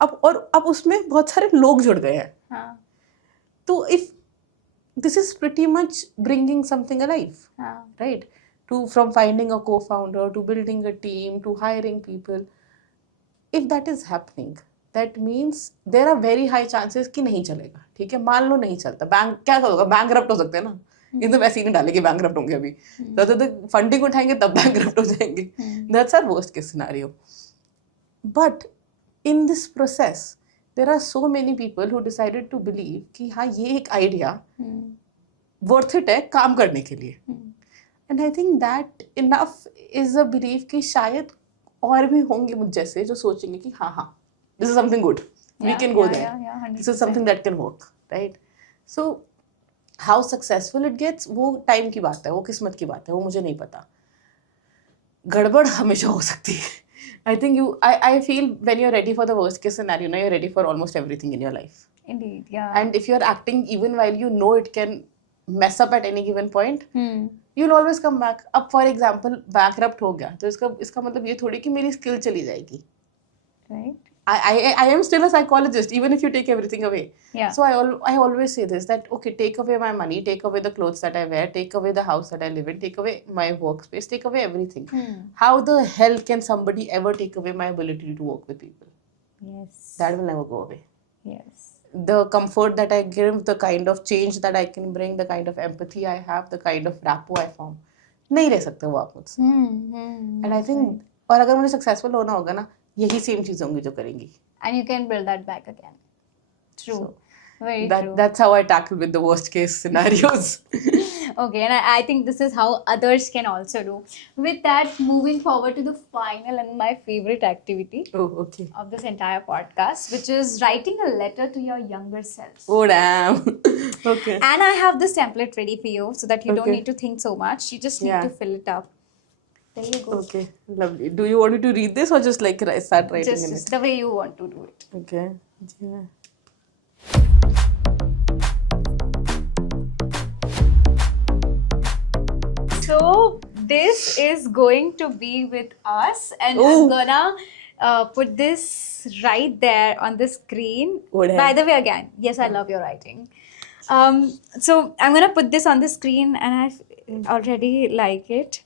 अब उसमें बहुत सारे लोग जुड़ गए हैं. तो if this is pretty much bringing something alive, right? To from finding a co-founder to building a team to hiring people, if that is happening that means there are very high chances कि नहीं चलेगा. ठीक है, मान लो नहीं चलता, bank क्या करोगे, बैंकरप्ट हो सकते हैं ना. ये तो वैसे ही नहीं डालेंगे, बैंकरप्ट होंगे अभी, तो फंडिंग उठाएंगे तब बैंकरप्ट हो जाएंगे. That's our worst case scenario. But in this process there are so many people who decided to believe कि हाँ ये एक आइडिया वर्थ इट है काम करने के लिए. And I think that enough is a believe कि शायद और भी होंगे मुझ जैसे जो सोचेंगे कि हाँ this is something good, we can go there, this is something that can work, right? So how successful it gets वो टाइम की बात है, वो किस्मत की बात है, वो मुझे नहीं पता. गड़बड़ हमेशा हो सकती है. I think I feel when you're ready for the worst case scenario, you're ready for almost everything in your life. Indeed, yeah. And if you're acting even while you know it can mess up at any given point, you'll always come back. अब for example bankrupt हो गया तो इसका मतलब ये थोड़ी कि मेरी skill चली जाएगी. Right. I am still a psychologist even if you take everything away. Yeah. So I always say this, that okay, take away my money, take away the clothes that I wear, take away the house that I live in, take away my workspace, take away everything. How the hell can somebody ever take away my ability to work with people? Yes. That will never go away. Yes. The comfort that I give, the kind of change that I can bring, the kind of empathy I have, the kind of rapport I form, नहीं रह सकते वो आप मुझसे. And I think और अगर मुझे successful होना होगा ना, यही सेम चीज़ होंगी जो करेंगी. And you can build that back again. True. So, very true. That's how I tackle with the worst case scenarios. Okay, and I think this is how others can also do. With that, moving forward to the final and my favorite activity Oh, okay. of this entire podcast, which is writing a letter to your younger self. Oh, damn. Okay. And I have this template ready for you so that you don't Okay. need to think so much. You just need Yeah. to fill it up. There you go. Okay, lovely. Do you want me to read this or just like start writing in Just it? the way you want to do it. Okay. Yeah. So this is going to be with us, and Ooh. I'm gonna put this right there on the screen. Would By have. the way, again, yes, I love your writing. So I'm gonna put this on the screen, and I already like it.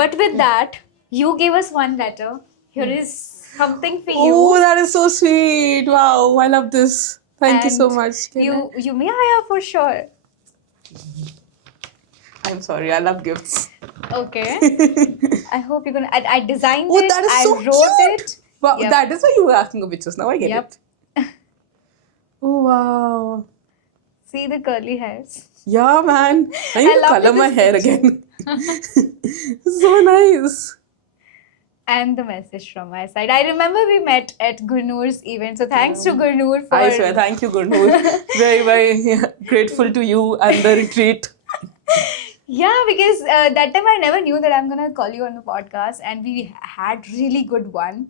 But with that, you gave us one letter. Here is something for you. Oh, that is so sweet. Wow, I love this. Thank you so And much. You may hire for sure. I'm sorry, I love gifts. Okay. I hope you're gonna. I designed Oh, it. that is I so wrote cute. it. Wow, Yep. that is why you were asking for pictures. Now I get Yep. it. Oh, wow. See the curly hairs. Yeah, man. I need to love color this my hair again. So nice. And the message from my side. I remember we met at Gurnoor's event. So thanks to Gurnoor for. I swear, thank you, Gurnoor. Very, very grateful to you and the retreat. Yeah, because that time I never knew that I'm gonna call you on the podcast, and we had really good one.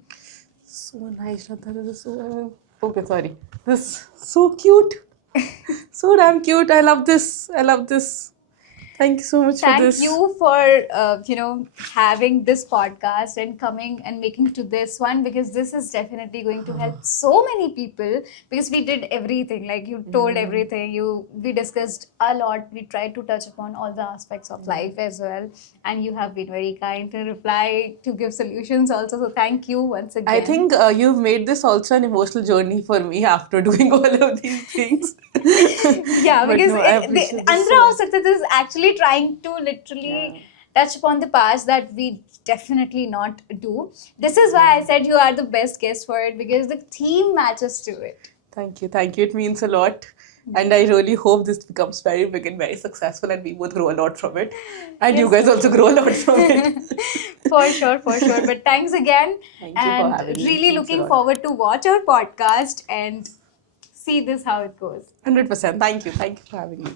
So nice, Shraddha. This is so... Okay, sorry. This is so cute. So damn cute. I love this. I love this. Thank you so much for Thank this. you for having this podcast and coming and making to this one, because this is definitely going to help so many people, because we did everything, like you told everything, we discussed a lot, we tried to touch upon all the aspects of life as well, and you have been very kind to reply, to give solutions also, so thank you once again. I think you've made this also an emotional journey for me after doing all of these things. Yeah, But because no, I appreciate this Andhra so of Success is actually trying to literally touch upon the past that we definitely not do. This is why I said you are the best guest for it, because the theme matches to it. Thank you. Thank you. It means a lot. And I really hope this becomes very big and very successful and we both grow a lot from it. And you Yes, guys for also sure. grow a lot from it. For sure, for sure. But thanks again. Thank you for And having me. really Thanks a looking lot. forward to watch our podcast and see this how it goes. 100%. Thank you. Thank you for having me.